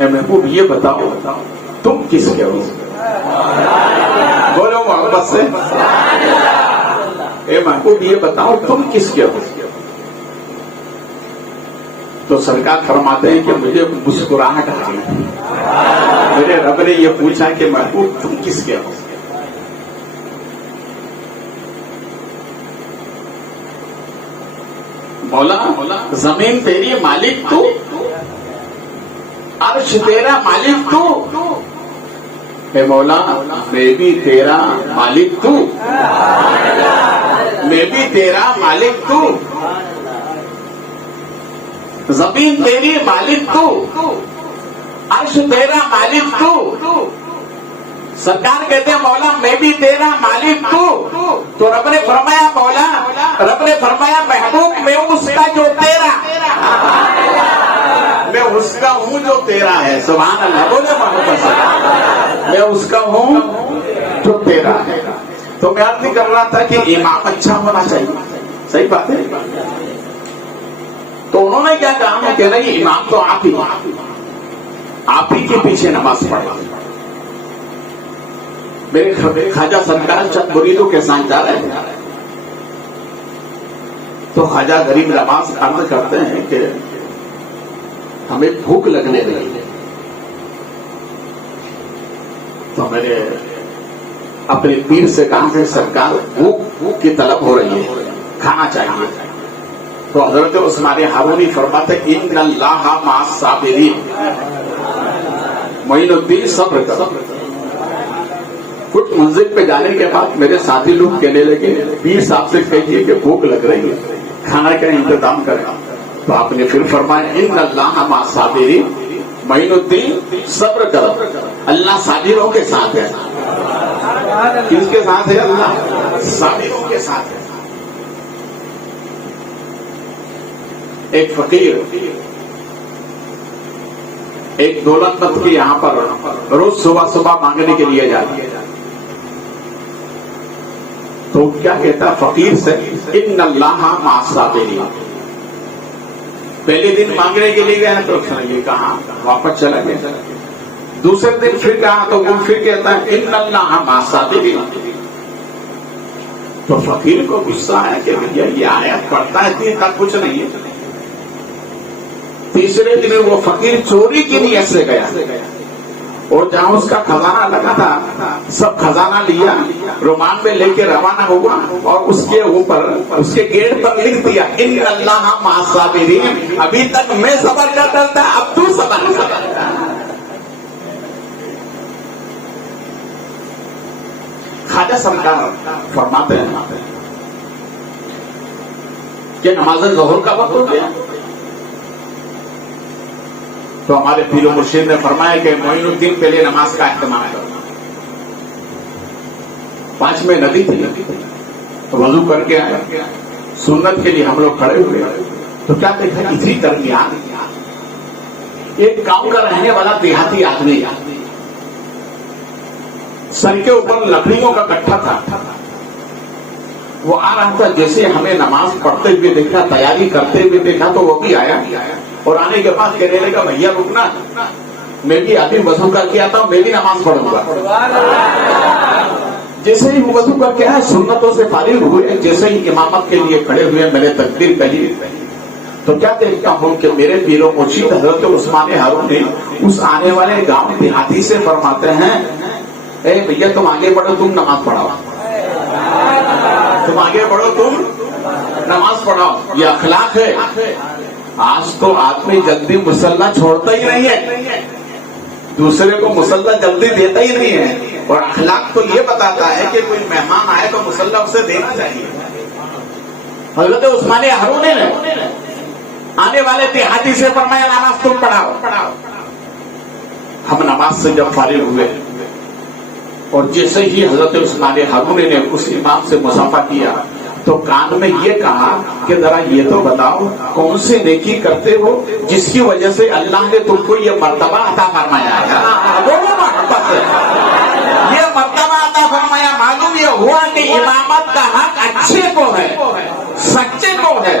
اے محبوب یہ بتاؤ تم کس کے ہو؟ بولو محبت سے، اے محبوب یہ بتاؤ تم کس کے ہو؟ تو سرکار فرماتے ہیں کہ مجھے مسکراہٹ آ گئی، میرے رب نے یہ پوچھا کہ محبوب تم کس کے ہو؟ مولا زمین تیری مالک تو، عرش تیرا مالک تو، اے مولا میں بھی تیرا مالک تو، میں بھی تیرا مالک تو، زمین تیری مالک تو، عرش تیرا مالک تو۔ سرکار کہتے ہیں مولا میں بھی تیرا مالک تو رب نے فرمایا مولا، رب نے فرمایا محبوب میں اس کا جو تیرا، میں اس کا ہوں جو تیرا ہے۔ سبحان اللہ، بولے محبوب سے، میں اس کا ہوں جو تیرا ہے۔ تو میں عرض کر رہا تھا کہ امام اچھا ہونا چاہیے، صحیح بات ہے۔ تو انہوں نے کیا کہا، میں کہہ رہی امام تو آپ ہی کے پیچھے نماز پڑھا۔ میرے خواجہ سرکار چند مریدوں کے ساتھ جا رہے ہیں تو خواجہ غریب نواز عرض کرتے ہیں کہ ہمیں بھوک لگنے لگی، تو میں نے اپنے پیر سے کہا کہ سرکار بھوک کی طلب ہو رہی ہے، کھانا چاہیے۔ تو حضرت عثمان ہارونی فرماتے ان اللہ مع الصابرین، معین الدین صبر کرو۔ کچھ منزل پہ جانے کے بعد میرے ساتھی لوگ کہنے لگے پیر صاحب سے کہیے کہ بھوک لگ رہی ہے، کھانا کا انتظام کریں۔ تو آپ نے پھر فرمایا ان اللہ مع الصابرین، معین الدین صبر کرو، اللہ صابروں کے ساتھ ہے۔ کس کے ساتھ ہے؟ اللہ صابروں کے ساتھ ہے۔ ایک فقیر ایک دولت مند کے یہاں پر روز صبح مانگنے کے لیے جاتی ہے، تو کیا کہتا فقیر سے ان اللہ مع الصابرین۔ پہلے دن مانگنے کے لیے گیا تو یہ کہا واپس چلا گیا، دوسرے دن پھر کہا تو وہ پھر کہتا ہے ان اللہ مع الصابرین۔ تو فقیر کو غصہ آیا کہ بھیا یہ آیت پڑھتا ہے دین تک کچھ نہیں ہے۔ تیسرے دن وہ فقیر چوری کی نیت سے گیا اور جہاں اس کا خزانہ لگا تھا سب خزانہ لیا، رومان میں لے کے روانہ ہوا اور اس کے اوپر اس کے گیٹ پر لکھ دیا ان اللہ مع الصابرین۔ ابھی تک میں صبر کرتا تھا، اب تو صبر کرتا۔ خواجہ سرکار فرماتے ہیں کہ نماز ظہر کا وقت ہو گیا، تو ہمارے پیر و مرشد نے فرمایا کہ معین الدین پہلے نماز کا اہتمام کرنا۔ 5 میں ندی تھی، وضو کر کے آیا، سنت کے لیے ہم لوگ کھڑے ہوئے تو کیا دیکھا اسی درمیان ایک گاؤں کا رہنے والا دیہاتی آدمی سر کے اوپر لکڑیوں کا گٹھا تھا، وہ آ رہا تھا، جیسے ہمیں نماز پڑھتے ہوئے دیکھا، تیاری کرتے ہوئے دیکھا تو وہ بھی آیا اور آنے کے بعد کہنے لگا بھیا رکنا، میں بھی ابھی وضو کر کے آتا ہوں، میں بھی نماز پڑھوں گا۔ جیسے ہی وضو کر کے آئے سنتوں سے فارغ ہوئے، جیسے ہی امامت کے لیے کھڑے ہوئے میں نے تکبیر کہی تو کیا دیکھتا ہوں کہ میرے پیر و مرشد حضرت عثمان ہارونی اس آنے والے گاؤں دیہاتی سے فرماتے ہیں اے بھیا تم آگے بڑھو، تم نماز پڑھاؤ، تم آگے بڑھو، تم نماز پڑھاؤ۔ یہ اخلاق ہے۔ آج تو آدمی جلدی مسلح چھوڑتا ہی نہیں ہے، دوسرے کو مسلح جلدی دیتا ہی نہیں ہے، اور اخلاق تو یہ بتاتا ہے کہ کوئی مہمان آئے تو مسلح اسے دینا چاہیے۔ حضرت عثمان ہارونی نے آنے والے دیہاتی سے فرمایا نماز تم پڑھاؤ۔ ہم نماز سے جب فارغ ہوئے اور جیسے ہی حضرت عثمان ہارونی نے اس امام سے مصافحہ کیا تو کان میں یہ کہا کہ ذرا یہ تو بتاؤ کون سی نیکی کرتے ہو جس کی وجہ سے اللہ نے تم کو یہ مرتبہ عطا فرمایا ہے؟ یہ مرتبہ عطا فرمایا معلوم یہ ہوا کہ امامت کا حق اچھے کو ہے، سچے کو ہے،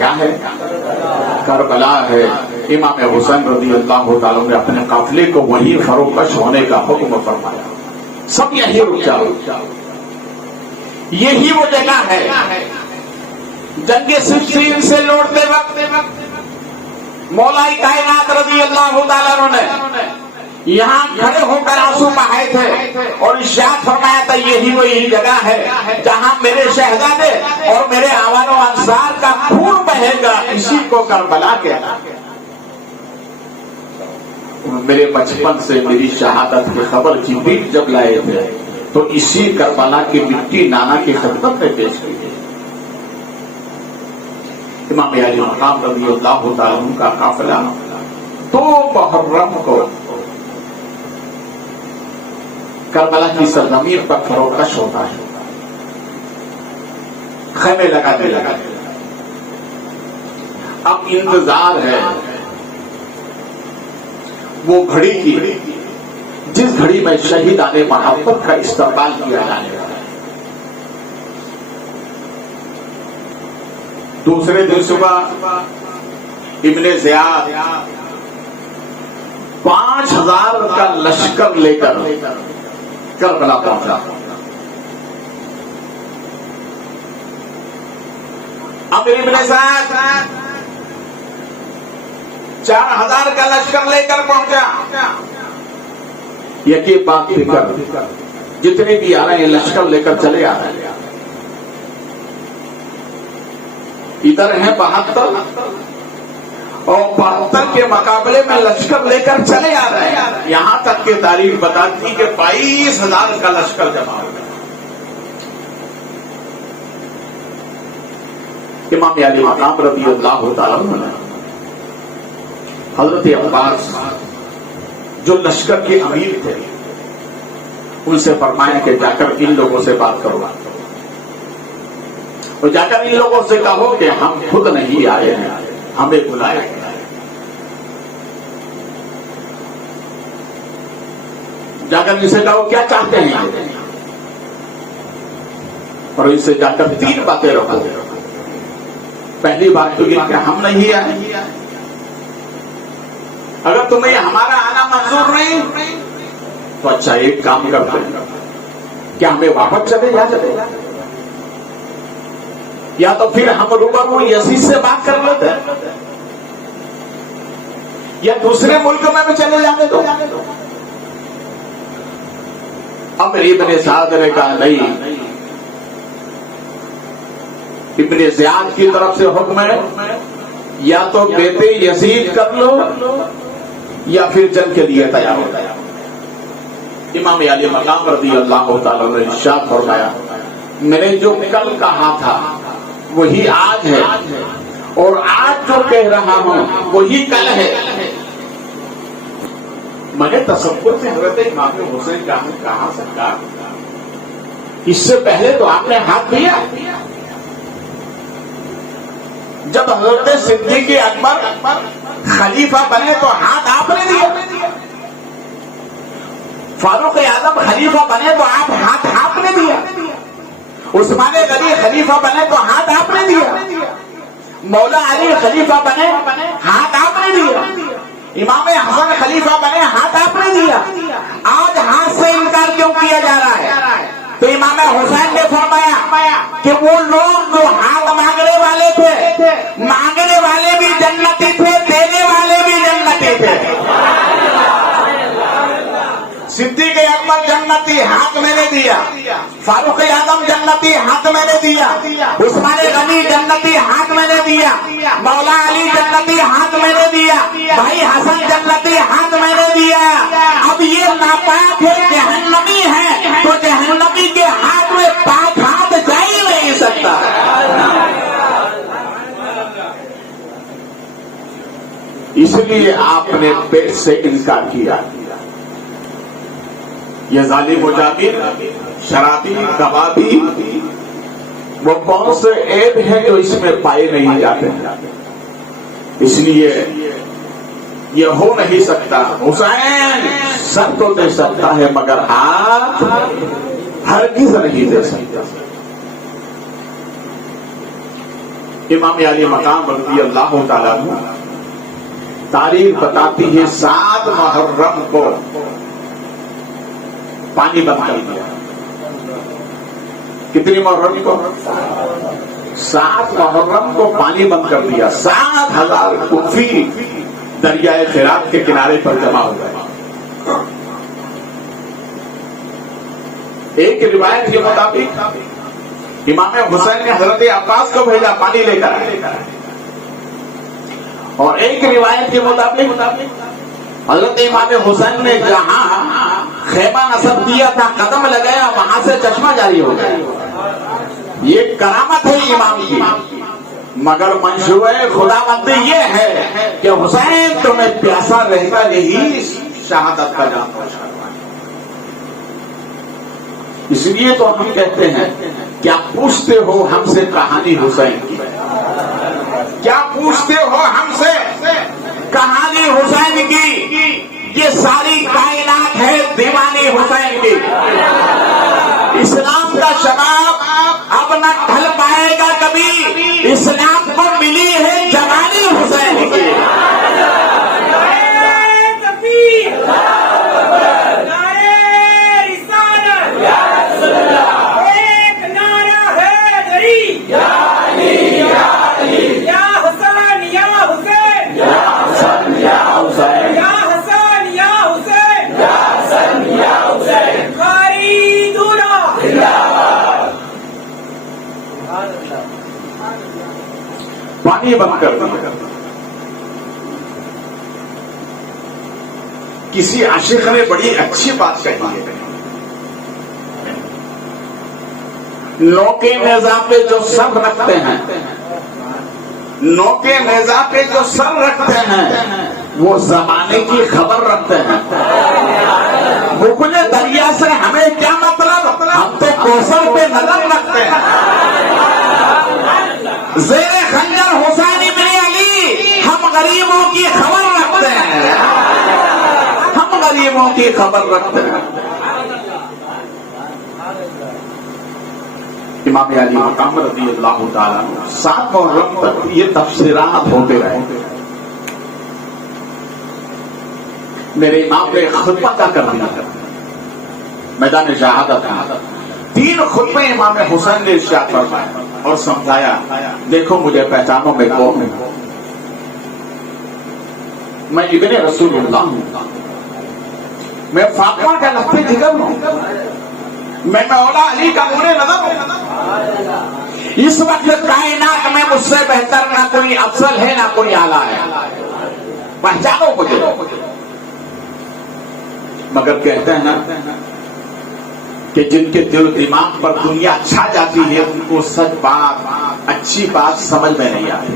کیا ہے؟ کربلا ہے. امام حسین رضی اللہ تعالیٰ نے اپنے قافلے کو وہیں فروکش ہونے کا حکم فرمایا. سب یہی رک جاؤ. یہی وہ جگہ ہے جنگ صفین سے لوٹتے وقت مولا کائنات رضی اللہ تعالیٰ نے یہاں کھڑے ہو کر آنسو بہائے تھے اور ارشاد فرمایا تھا یہی وہی جگہ ہے جہاں میرے شہزادے اور میرے آوان و انصار کا خون بہے گا. اسی کو کربلا کہتا ہے. میرے بچپن سے میری شہادت کی خبر جبریل جب لائے تھے تو اسی کربلا کی مٹی نانا کی خدمت میں پیش کی گئی. امام علی مقام رضی اللہ تعالیٰ عنہ کا قافلہ 2 محرم کو کربلا کی سرزمین پر فروکش ہوتا ہے. خیمے لگاتے. اب انتظار ہے وہ گھڑی کی جس گھڑی میں شہیدان محبت کا استقبال کیا جانے والا ہے. دوسرے دن صبح ابن زیاد 5000 کا لشکر لے کر کربلا پہنچا. امیر ابن زیاد 4000 کا لشکر لے کر پہنچا. یقین بات فکر جتنے بھی آ رہے ہیں لشکر لے کر چلے آ رہے ہیں. ادھر ہیں 72 اور 72 کے مقابلے میں لشکر لے کر چلے آ رہے ہیں. یہاں تک کہ تاریخ بتاتی کہ 22000 کا لشکر جمع ہو گیا. امام علی مقام رضی اللہ تعالیٰ عنہ حضرت عباس جو لشکر کے امیر تھے ان سے فرمایا کہ جا کر ان لوگوں سے بات کرو اور جا کر ان لوگوں سے کہو کہ ہم خود نہیں آئے ہیں, ہمیں بلایا گیا ہے. جا کر ان سے کہو کیا چاہتے ہیں اور ان سے جا کر 3 باتیں رکھو. پہلی بات تو یہ کہ ہم نہیں آئے, اگر تمہیں ہمارا آنا منظور نہیں تو اچھا ایک کام کرتے ہیں, کیا ہمیں واپس چلے یا تو پھر ہم روبرو یزید سے بات کر لیتے یا دوسرے ملک میں بھی چلے جانے دو. اب ابن سعد نے کہا نہیں, ابن زیاد کی طرف سے حکم ہے یا تو بیٹے یزید کر لو یا پھر جنگ کے لیے تیار ہو جائے. امام علی مقام رضی اللہ تعالیٰ نے ارشاد فرمایا میں نے جو کل کہا تھا وہی آج ہے اور آج جو کہہ رہا ہوں وہی کل ہے. میں نے تصور سے حضرت امام حسین کہا سرکار اس سے پہلے تو آپ نے ہاتھ دیا, جب حضرت صدیق اکبر خلیفہ بنے تو ہاتھ آپ نے دیا, فاروق اعظم خلیفہ بنے تو ہاتھ آپ نے دیا, عثمان غنی خلیفہ بنے تو ہاتھ آپ نے دیا, مولا علی خلیفہ بنے ہاتھ آپ نے دیا, امام حسن خلیفہ بنے ہاتھ آپ نے دیا. آج ہاتھ سے انکار کیوں کیا جا رہا ہے؟ تو امام حسین نے فرمایا کہ وہ لوگ جو ہاتھ مانگنے والے تھے, مانگنے والے بھی جنتی تھے, دینے والے بھی جنتی تھے. صدیق اکبر جنتی ہاتھ میں نے دیا, فاروق اعظم جنتی ہاتھ میں نے دیا, عثمان غنی جنتی ہاتھ میں نے دیا, مولا علی جنتی ہاتھ میں نے دیا, بھائی حسن جنتی ہاتھ میں نے دیا. اب یہ ناپاک ہے, جہنمی ہے, تو جہنمی کے ہاتھ میں پاک ہاتھ جا ہی نہیں سکتا. اس لیے آپ نے پیٹ سے انکار کیا. یہ ظالم و جابر, شرابی, کبابی, وہ کون سے عیب ہیں جو اس میں پائے نہیں جاتے ہیں. اس لیے یہ ہو نہیں سکتا. حسین سر تو دے سکتا ہے مگر ہاتھ ہرگز نہیں دے سکتا. امام علی مقام رضی اللہ تعالیٰ عنہ تاریخ بتاتی ہے 7 محرم کو پانی بند کر دیا. کتنی محرم کو؟ 7 محرم کو پانی بند کر دیا. 7,000 کفی دریائے فرات کے کنارے پر جمع ہو گئے. ایک روایت کے مطابق امام حسین نے حضرت عباس کو بھیجا پانی لے کر آئے، اور ایک روایت کے مطابق حضرت امام حسین نے جہاں خیمہ نصب دیا تھا قدم لگایا وہاں سے چشمہ جاری ہو گیا. یہ کرامت ہے امام کی، مگر منشور خدا بندی یہ ہے کہ حسین تمہیں پیاسا رہتا یہی شہادت کا جام پہنچا. اس لیے تو ہم کہتے ہیں کیا پوچھتے ہو ہم سے کہانی حسین کی؟ کیا پوچھتے ہو ہم سے کہانی حسین کی؟ یہ ساری کائنات ہے دیوانی حسین کی. اسلام کا شباب اب نہ ڈھل پائے گا کبھی، اسلام کو ملی ہے جوانی حسین کی. پانی بند کر دیا. کسی عاشق نے بڑی اچھی بات کہی ہے، نو کے نیزہ پہ جو سر رکھتے ہیں، نو کے نیزہ پہ جو سر رکھتے ہیں وہ زمانے کی خبر رکھتے ہیں. بھوکلے دریا سے ہمیں کیا مطلب، ہم تو کوثر پہ نظر رکھتے ہیں. زیر خنجر حسین ابن علی، ہم غریبوں کی خبر رکھتے ہیں، ہم غریبوں کی خبر رکھتے ہیں. امام علی مقام رضی اللہ تعالیٰ 7 محرم تک یہ تفسیرات ہوتے رہے. میرے امام نے خطبہ کا کر دیا میدان شہادت. 3 خطبے امام حسین نے ارشاد فرمایا اور سمجھایا، دیکھو مجھے پہچانو میں کون ہوں. میں ابن رسول اللہ ہوں، میں فاطمہ کا لفظ جگر ہوں، میں مولا علی کا نور نظر ہوں. اس وقت کائنات میں مجھ سے بہتر نہ کوئی افضل ہے نہ کوئی اعلیٰ ہے. پہچانو مجھے. مگر کہتے ہیں نا کہ جن کے دل دماغ پر دنیا چھا جاتی ہے ان کو سچ بات، اچھی بات سمجھ میں نہیں آتی.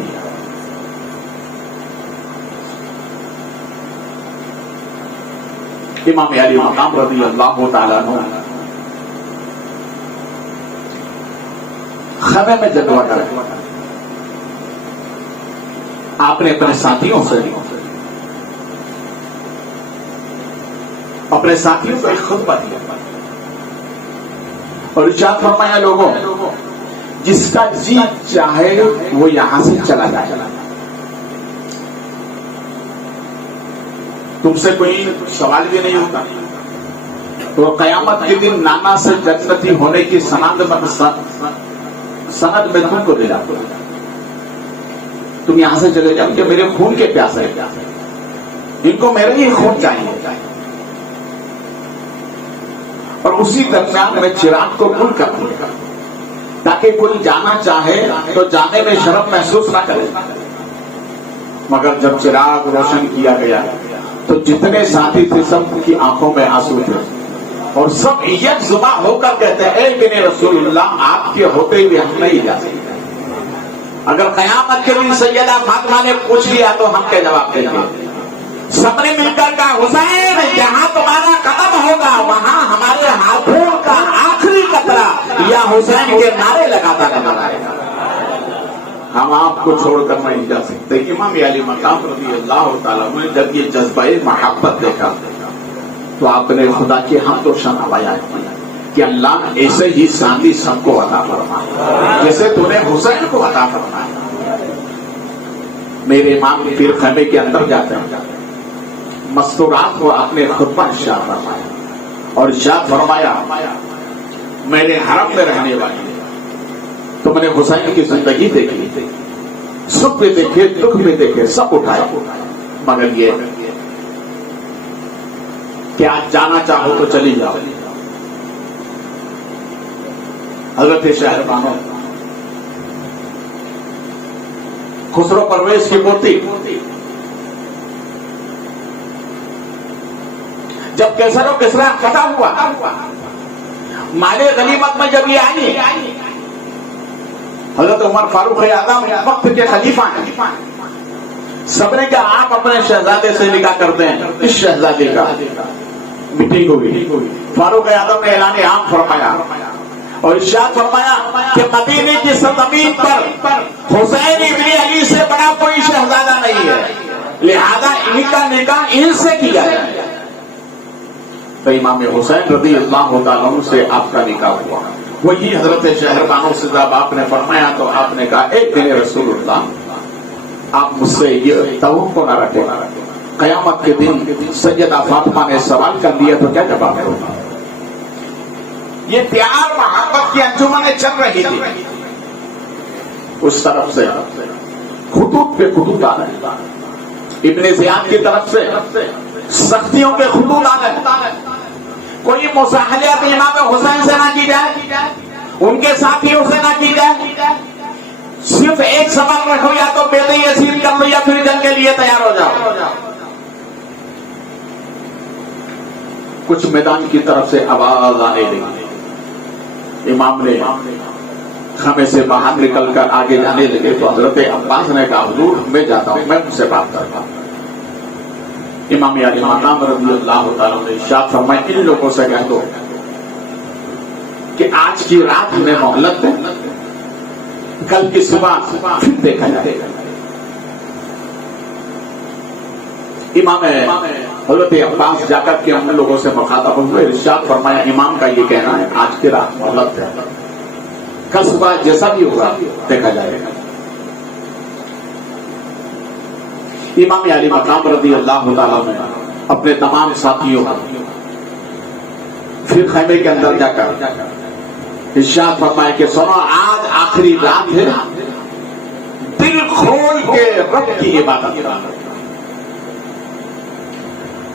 امام علی مقام رضی اللہ تعالیٰ عنہ خیمے میں جلوہ کرے. آپ نے اپنے ساتھیوں سے کو ایک خطبہ دیا اور ارشاد فرمایا، لوگوں جس کا جی چاہے وہ یہاں سے چلا جائے. تم سے کوئی سوال بھی نہیں ہوتا. تو قیامت کے دن نانا سے جنتی ہونے کی سند میں تم کو دے جاتا. تم یہاں سے چلے جاؤ کہ میرے خون کے پیاسے، ان کو میرے ہی خون چاہیے. اور اسی درمیان میں چراغ کو گل کر دیا تاکہ کوئی جانا چاہے تو جانے میں شرم محسوس نہ کرے. مگر جب چراغ روشن کیا گیا تو جتنے ساتھی تھے سب کی آنکھوں میں آنسو تھے اور سب یک زباں ہو کر کہتے ہیں، اے بن رسول اللہ آپ کے ہوتے ہوئے ہم نہیں جا سکتے. اگر قیامت کے دن سیدہ فاطمہ نے پوچھ لیا تو ہم کیا جواب دیں گے؟ سب نے مل کر کہا، حسین جہاں تمہارا قدم ہوگا وہاں ہمارے ہاتھوں کا آخری قطرہ یا حسین کے نعرے لگاتا نظر آئے گا. ہم آپ کو چھوڑ کر نہیں جا سکتے. امام علی مقام رضی اللہ تعالیٰ نے جب یہ جذبہ محبت دیکھا تو آپ نے خدا کی حمد و ثنا بیان کیا کہ اللہ ایسے ہی ساتھی سب کو عطا فرمائے جیسے تو نے حسین کو عطا فرمایا. میرے امام پیر خیمے کے اندر جاتے ہیں، مستورات کو آپ نے خطبہ ارشاد فرمایا اور ارشاد فرمایا میرے حرم میں رہنے والی تو میں نے حسین کی زندگی دیکھی، سکھ میں دیکھے دکھ میں دیکھے، سب اٹھایا، مگر یہ کہ آج جانا چاہو تو چلی جاؤ۔ حضرت شہربانو خسرو پرویز کی پوتی جب کیسر و کسرا فتح ہوا، مال غنیمت میں جب یہ آئی، حضرت عمر فاروق اعظم وقت کے خلیفہ ہیں، سب نے کہا آپ اپنے شہزادے سے نکاح کرتے ہیں۔ اس شہزادے کا میٹنگ ہوئی، فاروق اعظم نے اعلان عام فرمایا اور ارشاد فرمایا کہ مدینے کی سرزمین پر حسین ابن علی سے بڑا کوئی شہزادہ نہیں ہے، لہذا ان کا نکاح ان سے کیا جائے۔ تو امام حسین رضی اللہ تعالیٰ عنہ سے آپ کا نکاح ہوا۔ وہی حضرت شہربانو سے جب آپ نے فرمایا تو آپ نے کہا ایک دن رسول اللہ آپ مجھ سے یہ توقع نہ رکھے، قیامت کے دن سیدہ فاطمہ نے سوال کر لیا تو کیا جواب ہوگا؟ یہ پیار محبت کی انجمنیں چل رہی تھی، اس طرف سے خطوط پہ خطوط آ رہے، ابن زیاد کی طرف سے سختیوں کے خطوط آ رہے، کوئی مصالحت امام حسین سے نہ کی جائے، ان کے ساتھیوں سے نہ کی جائے، صرف ایک سوال رکھو، یا تو بیٹے یزید کر لو یا پھر جنگ کے لیے تیار ہو جاؤ۔ کچھ میدان کی طرف سے آواز آنے لگی، امام نے خیمے سے باہر نکل کر آگے جانے لگے تو حضرت عباس نے کہا حضور میں جاتا ہوں، میں ان سے بات کرتا ہوں۔ امام علی مقام رضی اللہ تعالیٰ نے ارشاد فرمایا ان لوگوں سے کہہ دو کہ آج کی رات ہمیں مہلت دیں، کل کی صبح پھر دیکھا جائے گا۔ امام حضرت عباس جا کر کے ہم لوگوں سے مخاطب ہوئے، ارشاد فرمایا امام کا یہ کہنا ہے آج کی رات مہلت ہے، کل صبح جیسا بھی ہوگا دیکھا جائے گا۔ امام علی مقام رضی اللہ تعالیٰ نے اپنے تمام ساتھیوں پھر خیمے کے اندر جا کر ارشاد فرمایا کہ سنو آج آخری رات ہے، دل کھول کے رب کی عبادت کرو،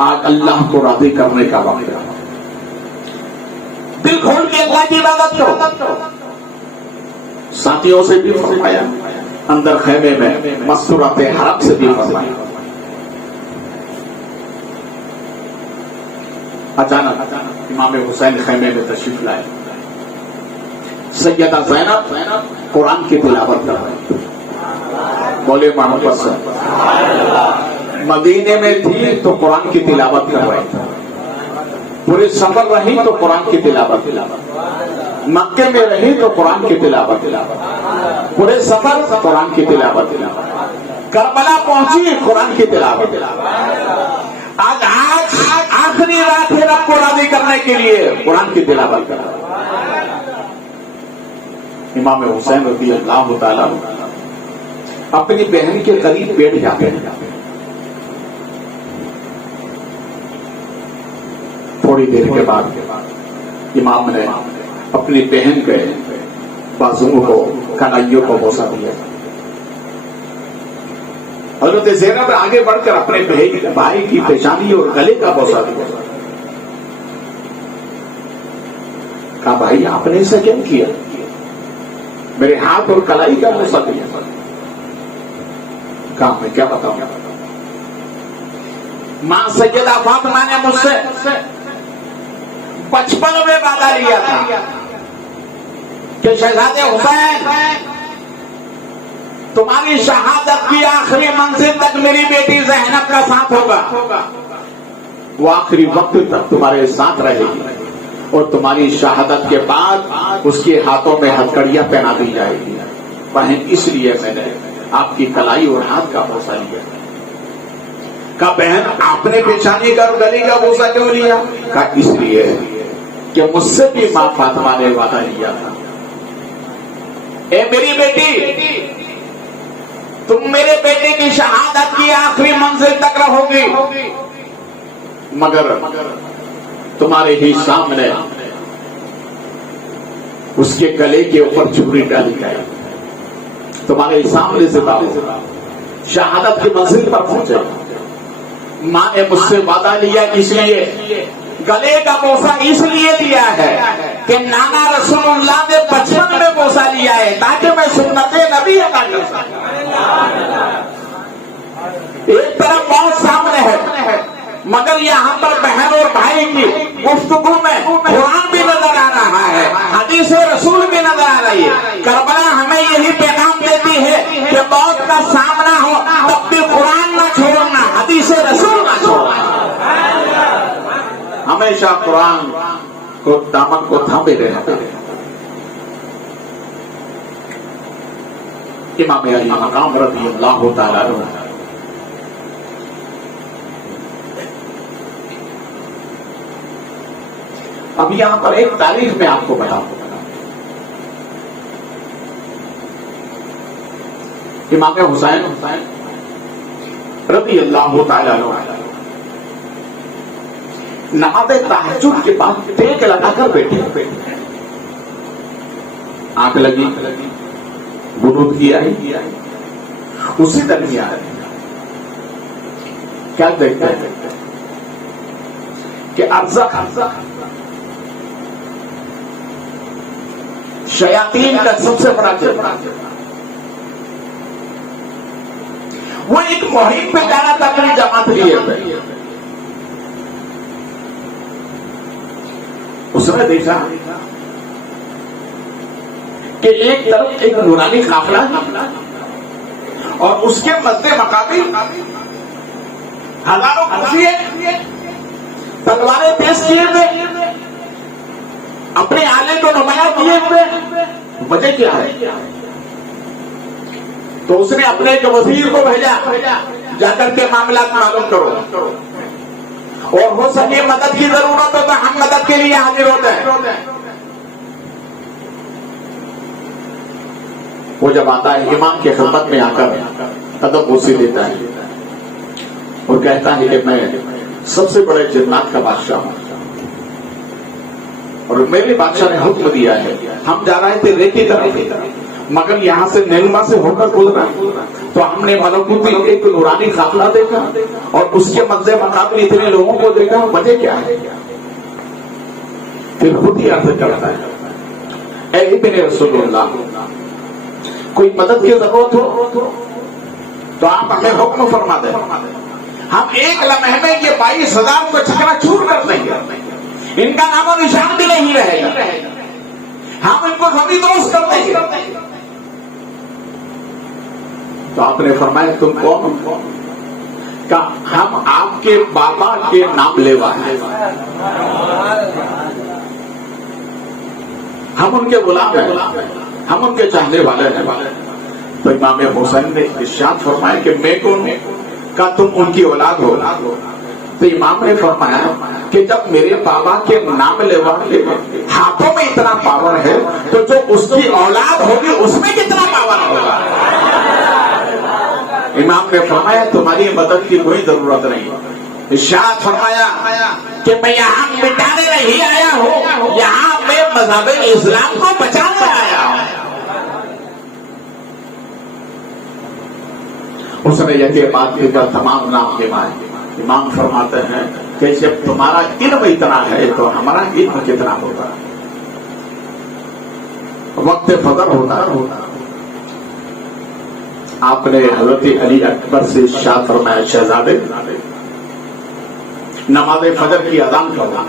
آج اللہ کو راضی کرنے کا وقت ہے، دل کھول کے اللہ کی عبادت کرو۔ ساتھیوں سے بھی فرمایا، اندر خیمے میں مستورات حرم سے بھی فرمایا۔ اچانک امام حسین خیمے میں تشریف لائے، سیدہ زینب قرآن کی تلاوت کر رہی، بولے محمد سے مدینے میں تھی تو قرآن کی تلاوت کر رہی تھی، پورے سفر رہی تو قرآن کی تلاوت، مکے میں رہی تو قرآن کی تلاوت، پورے سفر قرآن کی تلاوت، کربلا پہنچی قرآن کی تلاوت۔ آج آخری رات ہے رب کو راضی کرنے کے لیے قرآن کی تلاوت کرا۔ امام حسین رضی اللہ تعالیٰ اپنی بہن کے قریب بیٹھ جاتے ہیں، تھوڑی دیر کے بعد امام نے اپنی بہن کے بازوؤں کو کنائیوں کو بوسہ دیا۔ حضرت زینب آگے بڑھ کر اپنے بھائی کی پیشانی اور گلے کا بوسہ دیا، کہا بھائی آپ نے اسے کیوں کیا؟ میرے ہاتھ اور کلائی کا بوسہ دیا۔ کہا میں کیا بتاؤں، ماں سیدہ فاطمہ نے مجھ سے بچپن میں وعدہ لیا تھا کہ شہزادے حسین تمہاری شہادت کی آخری منزل تک میری بیٹی زینب کا ساتھ ہوگا، وہ آخری وقت تک تمہارے ساتھ رہے گی، اور تمہاری شہادت کے بعد اس کے ہاتھوں میں ہتھکڑیاں پہنا دی جائے گی۔ بہن اس لیے میں نے آپ کی کلائی اور ہاتھ کا بوسہ لیا۔ کہا بہن آپ نے پیشانی کا اور گلے کا بوسہ کیوں لیا؟ کہا اس لیے کہ مجھ سے بھی ماں فاطمہ نے وعدہ لیا تھا، اے میری بیٹی تم میرے بیٹے کی شہادت کی آخری منزل تک رہو گی، مگر تمہارے ہی سامنے اس کے گلے کے اوپر چھری ڈالی گئی، تمہارے سامنے سے شہادت کی منزل پر پہنچے۔ ماں نے مجھ سے وعدہ لیا، اس لیے گلے کا بوسہ اس لیے لیا ہے کہ نانا رسول اللہ نے بچپن میں بوسہ لیا ہے تاکہ میں سنت نبی ادا کر سکوں۔ ایک طرف بہت سامنے ہے، مگر یہاں پر بہن اور بھائی کی گفتگو میں قرآن بھی نظر آ رہا ہے، حدیث رسول بھی نظر آ رہی ہے۔ کربلا ہمیں یہی پیغام دیتی ہے کہ موت کا سامنا ہو تب بھی قرآن نہ چھوڑنا، حدیث رسول نہ چھوڑنا، ہمیشہ قرآن کو دامن کو تھامے رہنا۔ امام علی مقام رضی اللہ تعالیٰ عنہ اب یہاں پر ایک تاریخ میں آپ کو بتاؤں، امام حسین رضی اللہ تعالیٰ عنہ نماز تہجد کے بعد ٹیک لگا کر بیٹھے، آنکھ لگی، وضو کیا ہے، اسی درمیان کیا دیکھتے ہیں کہ ارزق شیاطین کا سب سے بڑا جرم، وہ ایک مہم پہ جانا تھا اپنی جماعت لیے، اس نے دیکھا کہ ایک طرف ایک نورانی قافلہ اور اس کے مد مقابل ہزاروں کھڑے تلواریں پیش کیے ہوئے، اپنے آلے کو نمایاں کیے ہوئے، وجہ کیا ہے؟ تو اس نے اپنے ایک وزیر کو بھیجا، جا کر کے معاملات معلوم کرو، اور ہو سکے مدد کی ضرورت ہو تو ہم مدد کے لیے حاضر ہوتے ہیں۔ وہ جب آتا ہے امام کے خدمت میں آ کر قدم بوسی دیتا ہے اور کہتا ہے کہ میں سب سے بڑے جنات کا بادشاہ ہوں، اور میرے بادشاہ نے حکم دیا ہے، ہم جا رہے تھے ریت کی طرف، مگر یہاں سے نیلما سے ہو کر گزرا تو ہم نے ملکوتی ایک نورانی قافلہ دیکھا اور اس کے مد مقابل اتنے لوگوں کو دیکھا، وجہ کیا ہے؟ پھر خود ہی عرض کرتا ہے، اے ابن رسول اللہ، کوئی مدد کی ضرورت ہو تو آپ ہمیں حکم فرما دیں، ہم ایک لمحے میں یہ 22,000 کو چکنا چور کر دیں گے، ان کا نام و نشان بھی نہیں رہے گا، ہم ان کو کبھی دوست کر دیں گے۔ تو آپ نے فرمایا تم کون؟ کہ ہم آپ کے بابا کے نام لیوا ہیں، ہم ان کے غلام ہیں، ہم ان کے چاہنے والے ہیں۔ تو امام حسین نے ارشاد فرمایا کہ میں کون ہوں؟ کہ تم ان کی اولاد ہو۔ تو امام نے فرمایا کہ جب میرے بابا کے نام لیوا کے ہاتھوں میں اتنا پاور ہے تو جو اس کی اولاد ہوگی اس میں کتنا پاور ہوگا؟ امام نے فرمایا تمہاری مدد کی کوئی ضرورت نہیں۔ ارشاد فرمایا کہ میں یہاں مٹانے نہیں آیا ہوں، یہاں میں مذہب اسلام کو بچانے آیا ہوں۔ اس نے یہ بات کہہ کر تمام نام کے مائے امام فرماتے ہیں کہ جب تمہارا علم اتنا ہے تو ہمارا علم کتنا ہوگا؟ وقت فجر ہوتا آپ نے حضرت علی اکبر سے ارشاد فرمایا شہزادے نماز فجر کی اذان کرنا،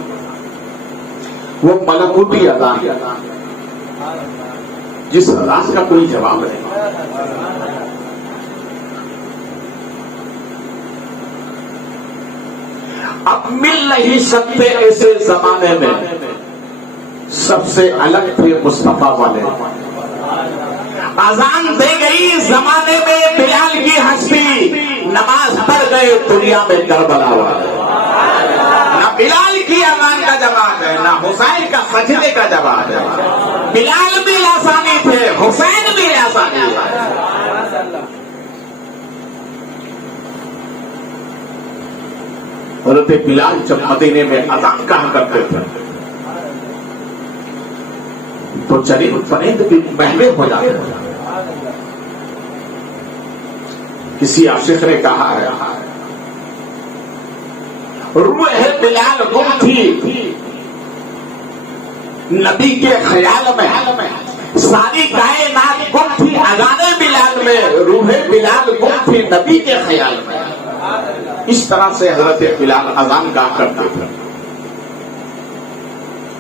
وہ ملکوتی اذان جس اذان کا کوئی جواب نہیں۔ اب مل نہیں سکتے ایسے زمانے میں سب سے الگ تھے مصطفیٰ والے، اذان دے گئی زمانے میں بلال کی ہستی، نماز پڑھ گئے دنیا میں کربلا والے۔ نہ بلال کی اذان کا جواب ہے، نہ حسین کا سجدے کا جواب ہے۔ بلال بھی آسانی تھے، حسین بھی آسانی تھے۔ حضرت بلال جب مدینے میں اذان کہا کرتے تھے تو چرند پرند بھی بہلے ہو جاتے تھے. کسی عاشق نے کہا ہے روح بلال گم تھی نبی کے خیال میں، ساری کائنات گم تھی اذان بلال میں، روح بلال گم تھی نبی کے خیال میں. اس طرح سے حضرت بلال اذان کہا کرتے تھے.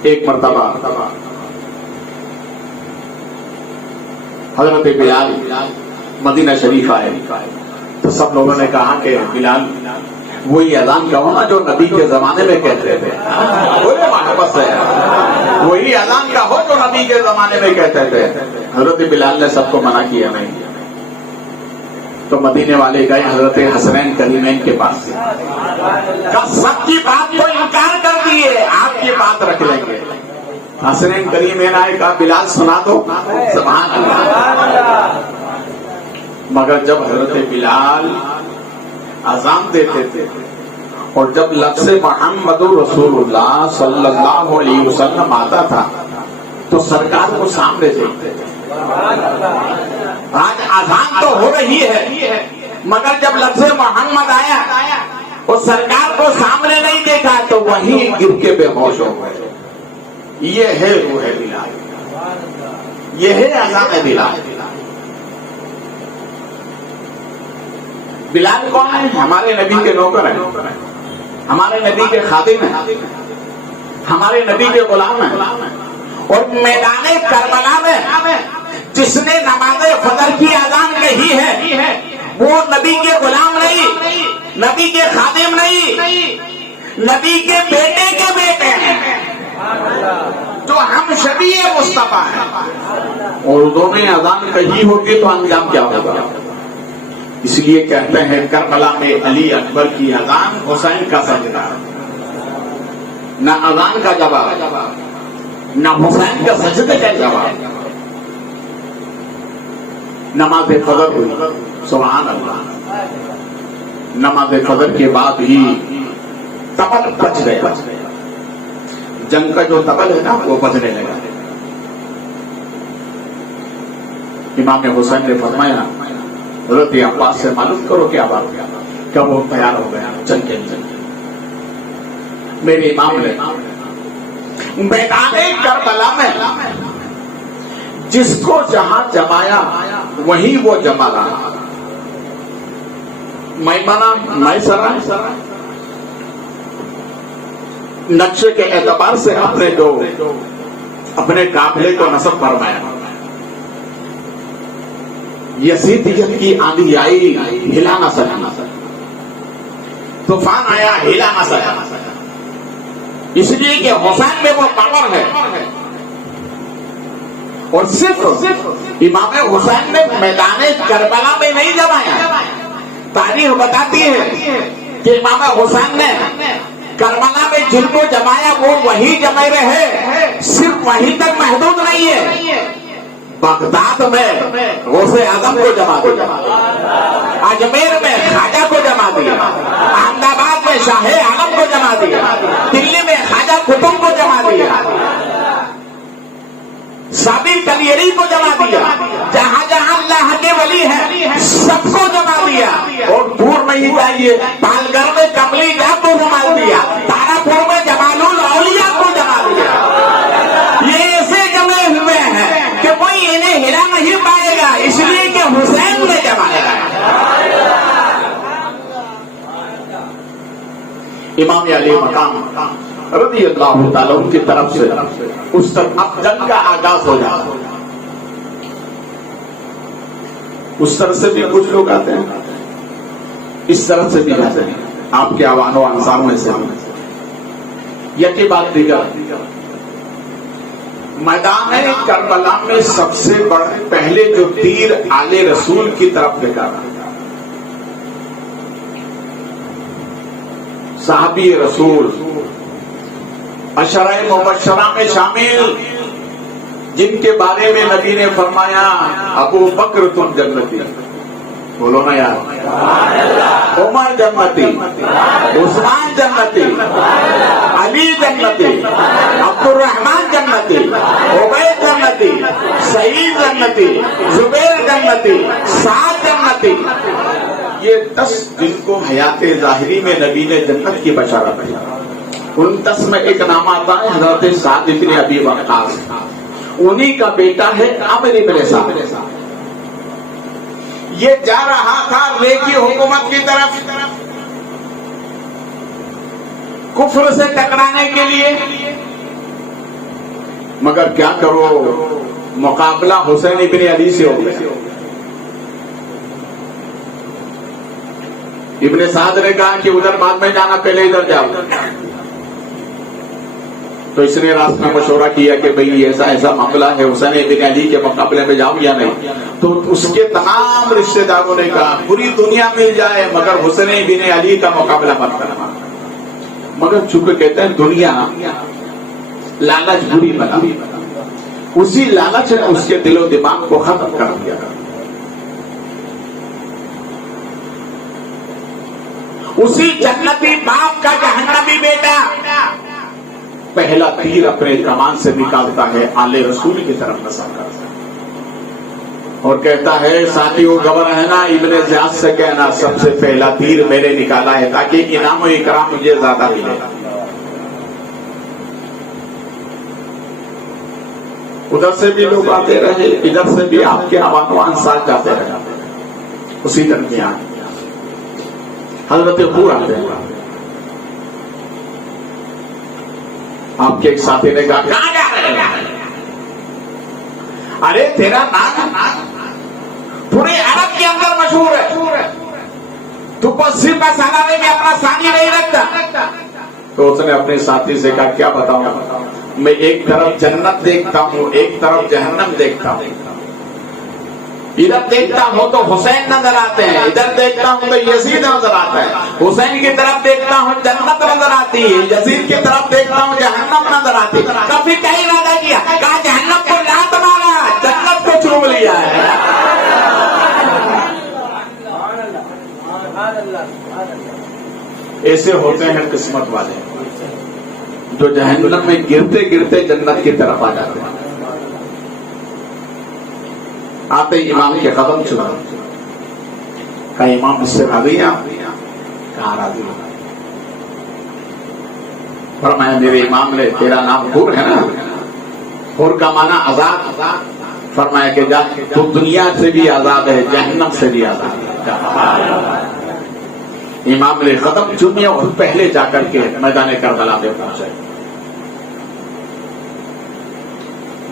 ایک مرتبہ حضرت بلال مدینہ شریف آئے تو سب لوگوں نے کہا کہ بلال وہی اذان کہو نا جو نبی کے زمانے میں کہتے تھے. بس ہے وہی اذان کہو جو نبی کے زمانے میں کہتے تھے. حضرت بلال نے سب کو منع کیا نہیں. تو مدینے والے گئے حضرت حسنین کریمین کے پاس سے، سب کی بات کو انکار کر دیے، آپ کی بات رکھ لیں گے. حسنین کریمین آئے کہا بلال سنا دو. سبحان اللہ. مگر جب حضرت بلال اذان دیتے تھے اور جب لفظ محمد رسول اللہ صلی اللہ علیہ وسلم آتا تھا تو سرکار کو سامنے دیکھتے تھے. آج اذان تو ہو رہی ہے مگر جب لفظ محمد آیا اور سرکار کو سامنے نہیں دیکھا تو وہی گر کے بے ہوش ہو گئے. یہ ہے روح بلال، یہ ہے اذان بلال. بلال کون ہے؟ ہمارے نبی کے نوکر ہیں، ہمارے نبی کے خادم ہیں، ہمارے نبی کے غلام ہیں. اور میدان کربلا میں جس نے نماز فجر کی اذان کہی ہے وہ نبی کے غلام نہیں، نبی کے خادم نہیں، نبی کے بیٹے کے بیٹے ہیں جو ہم شبیہ مصطفیٰ ہیں. اور انہوں نے اذان کہی ہوگی تو انجام کیا ہوگا؟ اس لیے کہتے ہیں کربلا میں علی اکبر کی اذان حسین کا سجدہ. نہ اذان کا جواب نہ حسین کا سجدے کا جواب. نماز فجر ہوئی، سبحان اللہ. نماز فجر کے بعد ہی تبل بج گیا. جنگ کا جو تبل ہے نا وہ بجنے لگا. امام حسین نے فرمایا حضرت عباس سے معلوم کرو کیا بات ہے. کیا وہ تیار ہو گیا چل کے میرے امام نے میدان کربلا میں جس کو جہاں جمایا وہی وہ جما رہا. میمنہ میسرہ نقشے کے اعتبار سے اپنے قافلے کو نصب فرمایا. یزیدیت کی آندھی آئی ہلا نہ سکا، طوفان آیا ہلا نہ سکا. اس لیے کہ حسین میں وہ پاور ہے. اور صرف امام حسین نے میدان کربلا میں نہیں جمایا. تاریخ بتاتی ہے کہ امام حسین نے کربلا میں جن کو جمایا وہ وہی جمے رہے. صرف وہیں تک محدود نہیں ہے، بغداد میں غوث اعظم کو جما دیا، اجمیر میں خواجہ کو جما دیا، احمد آباد میں شاہ عالم کو جما دیا، دلی میں خواجہ قطب کو جما دیا، صابر کلیری کو جما دیا. جہاں جہاں اللہ کے ولی ہے سب کو جما دیا. اور دور نہیں جائیے، پال گڑھ میں کملی جا کو جما دیا، تارا پور میں جمال الاولیاء کو جما دیا. یہ ایسے جمے ہوئے ہیں کہ کوئی انہیں ہلا نہیں پائے گا، اس لیے کہ حسین نے جمایا. امام علی مقام رضی اللہ تعالیٰ کی طرف سے اس طرح اب جنگ کا آغاز ہو جاتا. اس طرح سے بھی کچھ لوگ آتے ہیں، اس طرح سے بھی آتے ہیں، آپ کے عوام و انصار میں سے. یکی بات دیگر، میدان کربلا میں سب سے بڑے پہلے جو تیر آل رسول کی طرف لگا صحابی رسول عشرہ مبشرہ میں شامل جن کے بارے میں نبی نے فرمایا ابو بکر تم جنتی، بولو نا یار. عمر جنتی, عثمان جنتی, علی جنتی, عبد الرحمان جنتی, عبید جنتی, سعید جنتی, زبیر جنتی, سعد جنتی. یہ 10 جن کو حیات ظاہری میں نبی نے جنت کی بشارت دی. ان 10 میں ایک نام آتا ہے حضرت سعد بن ابی وقاص. انہی کا بیٹا ہے عامر بن سعد. یہ جا رہا تھا رے کی حکومت کی طرف کفر سے ٹکرانے کے لیے, مگر کیا کرو مقابلہ حسین ابن علی سے ہو گیا. ابن سعد نے کہا کہ ادھر بعد میں جانا, پہلے ادھر جاؤ. تو اس نے رات میں مشورہ کیا کہ بھئی ایسا ایسا معاملہ ہے, حسین ابن علی کے مقابلے میں جاؤں یا نہیں. تو اس کے تمام رشتہ داروں نے کہا پوری دنیا مل جائے مگر حسین ابن علی کا مقابلہ مت کرنا. مگر چونکہ کہتے ہیں دنیا لالچ بری بنا, اسی لالچ نے اس کے دل و دماغ کو ختم کر دیا. اسی جنتی باپ کا جہنمی بیٹا پہلا تیر اپنے کمان سے نکالتا ہے, آل رسول کی طرف نظر کرتا ہے اور کہتا ہے ساتھیوں خبر ہے نا, ابن زیاد سے کہنا سب سے پہلا تیر میں نے نکالا ہے تاکہ انعام و اکرام مجھے زیادہ ملے. ادھر سے بھی لوگ آتے رہے, ادھر سے بھی آپ کے عوام ساتھ جاتے رہے. اسی درمیان حضرت حور آتے ہیں. آپ کے ایک ساتھی نے کہا کہاں جا رہے ہیں؟ ارے تیرا نام پورے عرب کے اندر مشہور ہے, تو 80 کا سالارے میں اپنا ثانی نہیں رکھتا. تو اس نے اپنے ساتھی سے کہا کیا بتاؤں, میں ایک طرف جنت دیکھتا ہوں ایک طرف جہنم دیکھتا ہوں. ادھر دیکھتا ہوں تو حسین نظر آتے ہیں, ادھر دیکھتا ہوں تو یزید نظر آتا ہے. حسین کی طرف دیکھتا ہوں جنت نظر آتی ہے, یزید کی طرف دیکھتا ہوں جہنم نظر آتی ہے. کبھی کہیں ارادہ کیا کہا جہنم کو لات مارا, جنت کو چوم لیا ہے. ایسے ہوتے ہیں قسمت والے جو جہنم میں گرتے گرتے جنت کی طرف آ جاتے ہیں. آتے امام کے قدم چنا, کہا امام اس سے راضی ہیں؟ کہا راضی ہوں. فرمایا میرے امام نے تیرا نام حور ہے نا, حور کا معنی آزاد. فرمایا کہ جا تو دنیا سے بھی آزاد ہے جہنم سے بھی آزاد ہے. امام نے قدم چومے اور پہلے جا کر کے میدان کربلا میں پہنچے.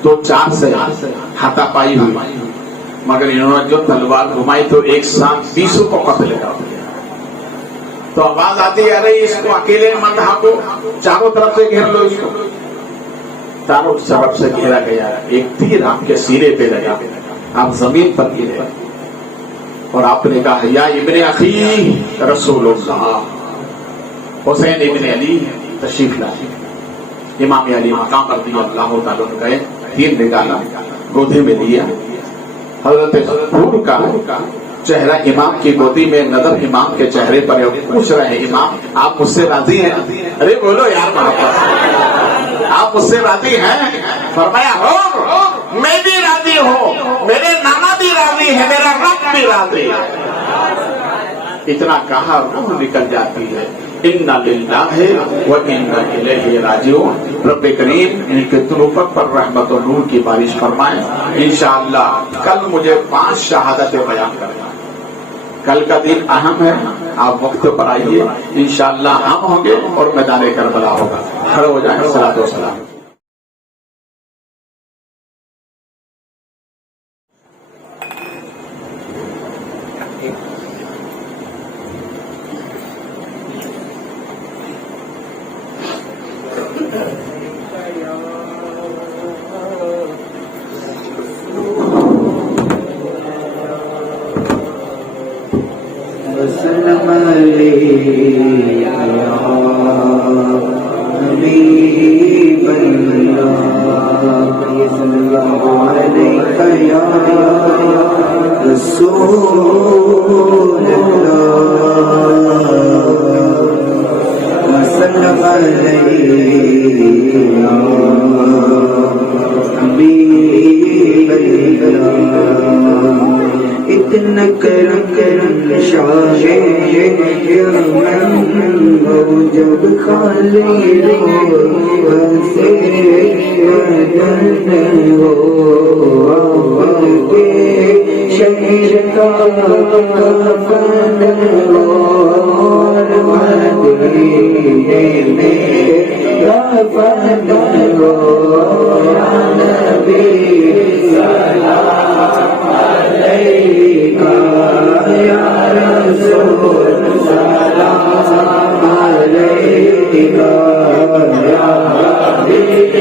2-4 سے ہاتھا پائی ہوئی, مگر انہوں نے جو تلوار گھمائی تو ایک ساتھ 20 کو قتل کر دیا. تو آواز آتی ہے ارے اس کو اکیلے مت ہاکو, چاروں طرف سے گھیر لو اس کو. چاروں طرف سے گھیرا گیا, ایک تیر آپ کے سینے پہ لگا, آپ زمین پر گرے اور آپ نے کہا یا ابن اخی رسول اللہ, حسین ابن علی تشریف لائے. امام علی مقام رضی اللہ تعالیٰ گئے, تیر نکالا, گودھی میں لیا. حضرت حور کا چہرہ امام کی گودی میں نظر امام کے چہرے پر پوچھ رہے ہیں امام آپ مجھ سے راضی ہیں؟ ارے بولو یار محبت, آپ مجھ سے راضی ہیں؟ فرمایا حور میں بھی راضی ہوں, میرے نانا بھی راضی ہے, میرا رب بھی راضی ہے. اتنا کہا روح نکل جاتی ہے. اِنَّ لِلَّهِ وَإِنَّ إِلَيْهِ رَاجِعُونَ. رب کریم ان کے طرفت پر رحمت و نور کی بارش فرمائے. انشاءاللہ کل مجھے 5 شہادتیں بیان کرنا. کل کا دن اہم ہے, آپ وقت پر آئیے, انشاءاللہ ہم ہوں گے اور میدان کربلا ہوگا. کھڑے ہو جائیں. صلاۃ و سلام. وسلم علیہ یا حبیب اللہ صلی اللہ علیہ یا رسول اللہ وسلم علیہ یا حبیب اللہ اتنا کرم شاہ یمن ہو جب خالی سے ہو کے شہر کا کفن اور مدینے میں کفن ہو یا نبی سلام علیکہ یا رسول سلام علیکہ یا حبیب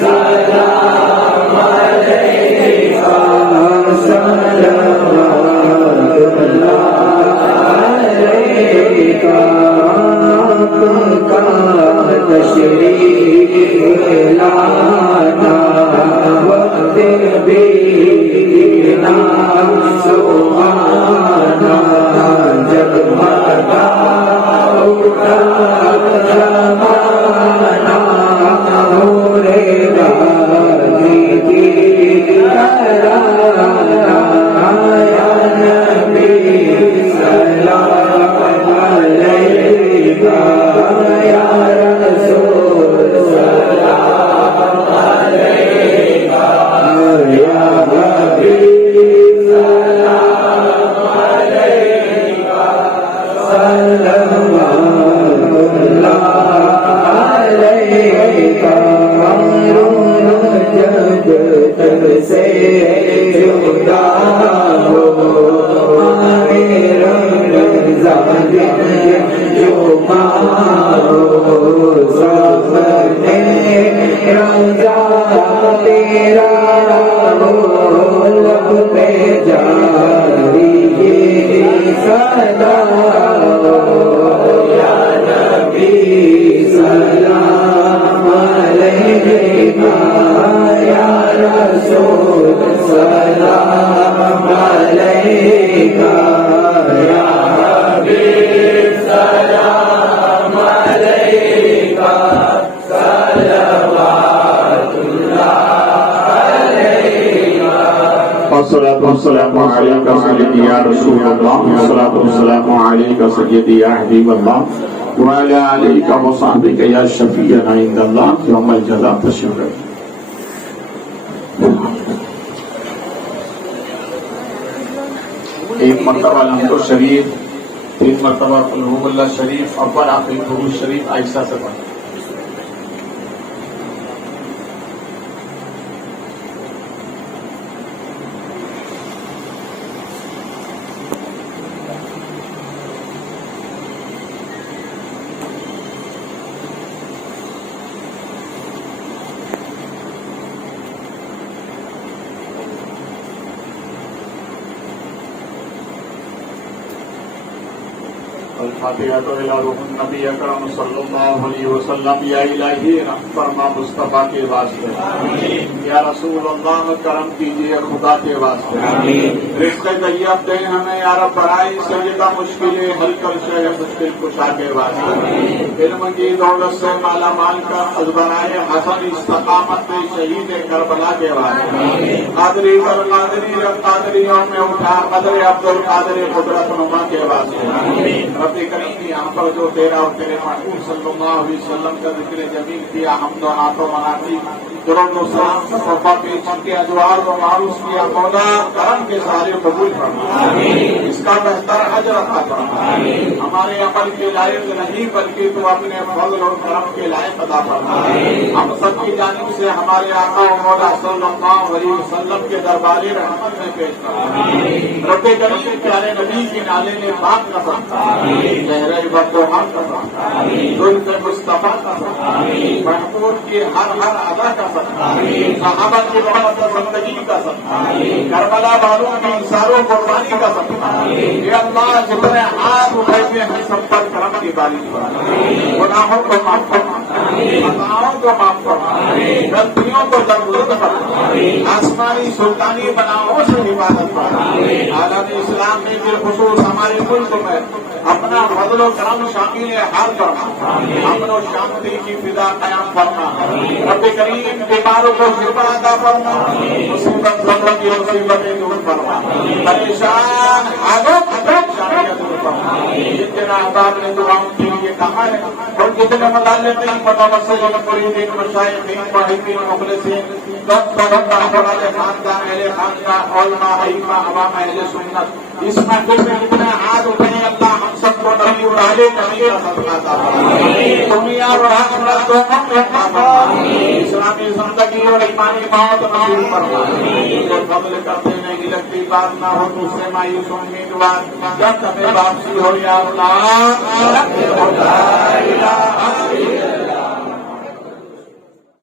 سلام علیکہ صلوات اللہ علیکہ آپ کا تشریف لانا وقت بینا سبحانا جب مدا اٹھا زمانہ نورے غازی کی ترانا یا نبی سلام علیکہ یا رسول سلام علیکہ یا حبیب سلام علیکہ صلوات اللہ علیکہ ہارون جب تب سے جدا ہو رمضا دن جو مارو سامنے روزہ تیرا ہو لب پہ جاری صدا ہو یا نبی سلام علیکہ یا رسول سلام علیکہ یا حبیب سلام علیکہ صلوات اللہ علیکہ والصلاة والسلام عليك سيدي يا رسول الله والصلاة والسلام عليك سيدي يا حبيب الله وعلى آلك وصحبك يا شفيعنا عند الله يوم الجزاء تشرف ایک مرتبہ الحمد شریف 3 مرتبہ قل هو اللہ شریف اول آخری درود شریف عائشہ سے پڑھ الفاتحة إلى روح النبی اکرم صلی اللہ علیہ وسلم یا الہی رحم فرما مصطفیٰ کے واسطے یا رسول اللہ کرم کیجیے خدا کے واسطے رزق طیب دیں ہمیں یا رب برائے سیدہ مشکلیں حل کر شے مشکل کشا کے واسطے علم کی دولت سے مالا مال کا ازبرائے حسن استقامت میں شہید کربلا کے واسطے قادری پر قادری رب قادریوں میں اٹھا قدر عبد القادر قدرت نما کے واسطے رب کریم یہاں پر جو تیرا اور تیرے محبوب صلی اللہ علیہ وسلم کا ذکر جمیل کیا حمد و نعت و مناقب درود و سلام کا صفحہ پیش کے ادوار و معروف کیا مولا کرم کے سارے قبول فرما اس کا بہتر اجر عطا فرما ہمارے عمل کے لائق نہیں بلکہ تو اپنے فضل اور کرم کے لائق عطا فرما ہم سب کی جانب سے ہمارے آقا و مولا صلی اللہ علیہ وسلم کے دربار رحمت میں پیش فرما رب کریم پیارے نبی کے نالے نے پاک کا فرما چہرے بدوحان کا ظلم مصطفیٰ کا محمود کی ہر ادا کا صحابہ کی محبت زندگی کا کربلا والوں کی انصاروں قربانی کا یہ اللہ جتنے ہاتھ اٹھائے ہیں سب پر کرم کی بارش گناہوں کو معاف فرما خطاؤں کو معاف فرما, غلطیوں کو درگزر فرما, آسمانی سلطانی بناؤں سے حفاظت فرما. عالم اسلام میں بالخصوص ہمارے ملک میں اپنا فضل و کرم شامل حال فرما, امن و شانتی کی فضا قیام فرما. رب کریم بیماروں کو شفا عطا فرما, مصیبت ضرورت کی مصیبتیں دور فرما, پریشان حالوں کی پریشانیاں دور فرما. جتنا احباب نے دعاؤں کے لیے کہا ہے اور جتنے مطالعے نہیں پتا مسئلہ مریدین مشائخین ماہرین مخلصین خاندان اہل خاندان علماء ائمہ عوام اہل سنت اس محفل میں اتنے ہاتھ اٹھائیں, اللہ ہم سب کو نبی اور اہل نبی کا صدقہ عطا فرما, دنیا اور آخرت دونوں میں عطا فرما, اسلامی زندگی اور ایمانی موت نصیب فرما. جو فضل کرتے ہیں کہ لگتی بات نہ ہو دوسرے مایوس امیدوار, جب تمہیں واپسی ہو یا اللہ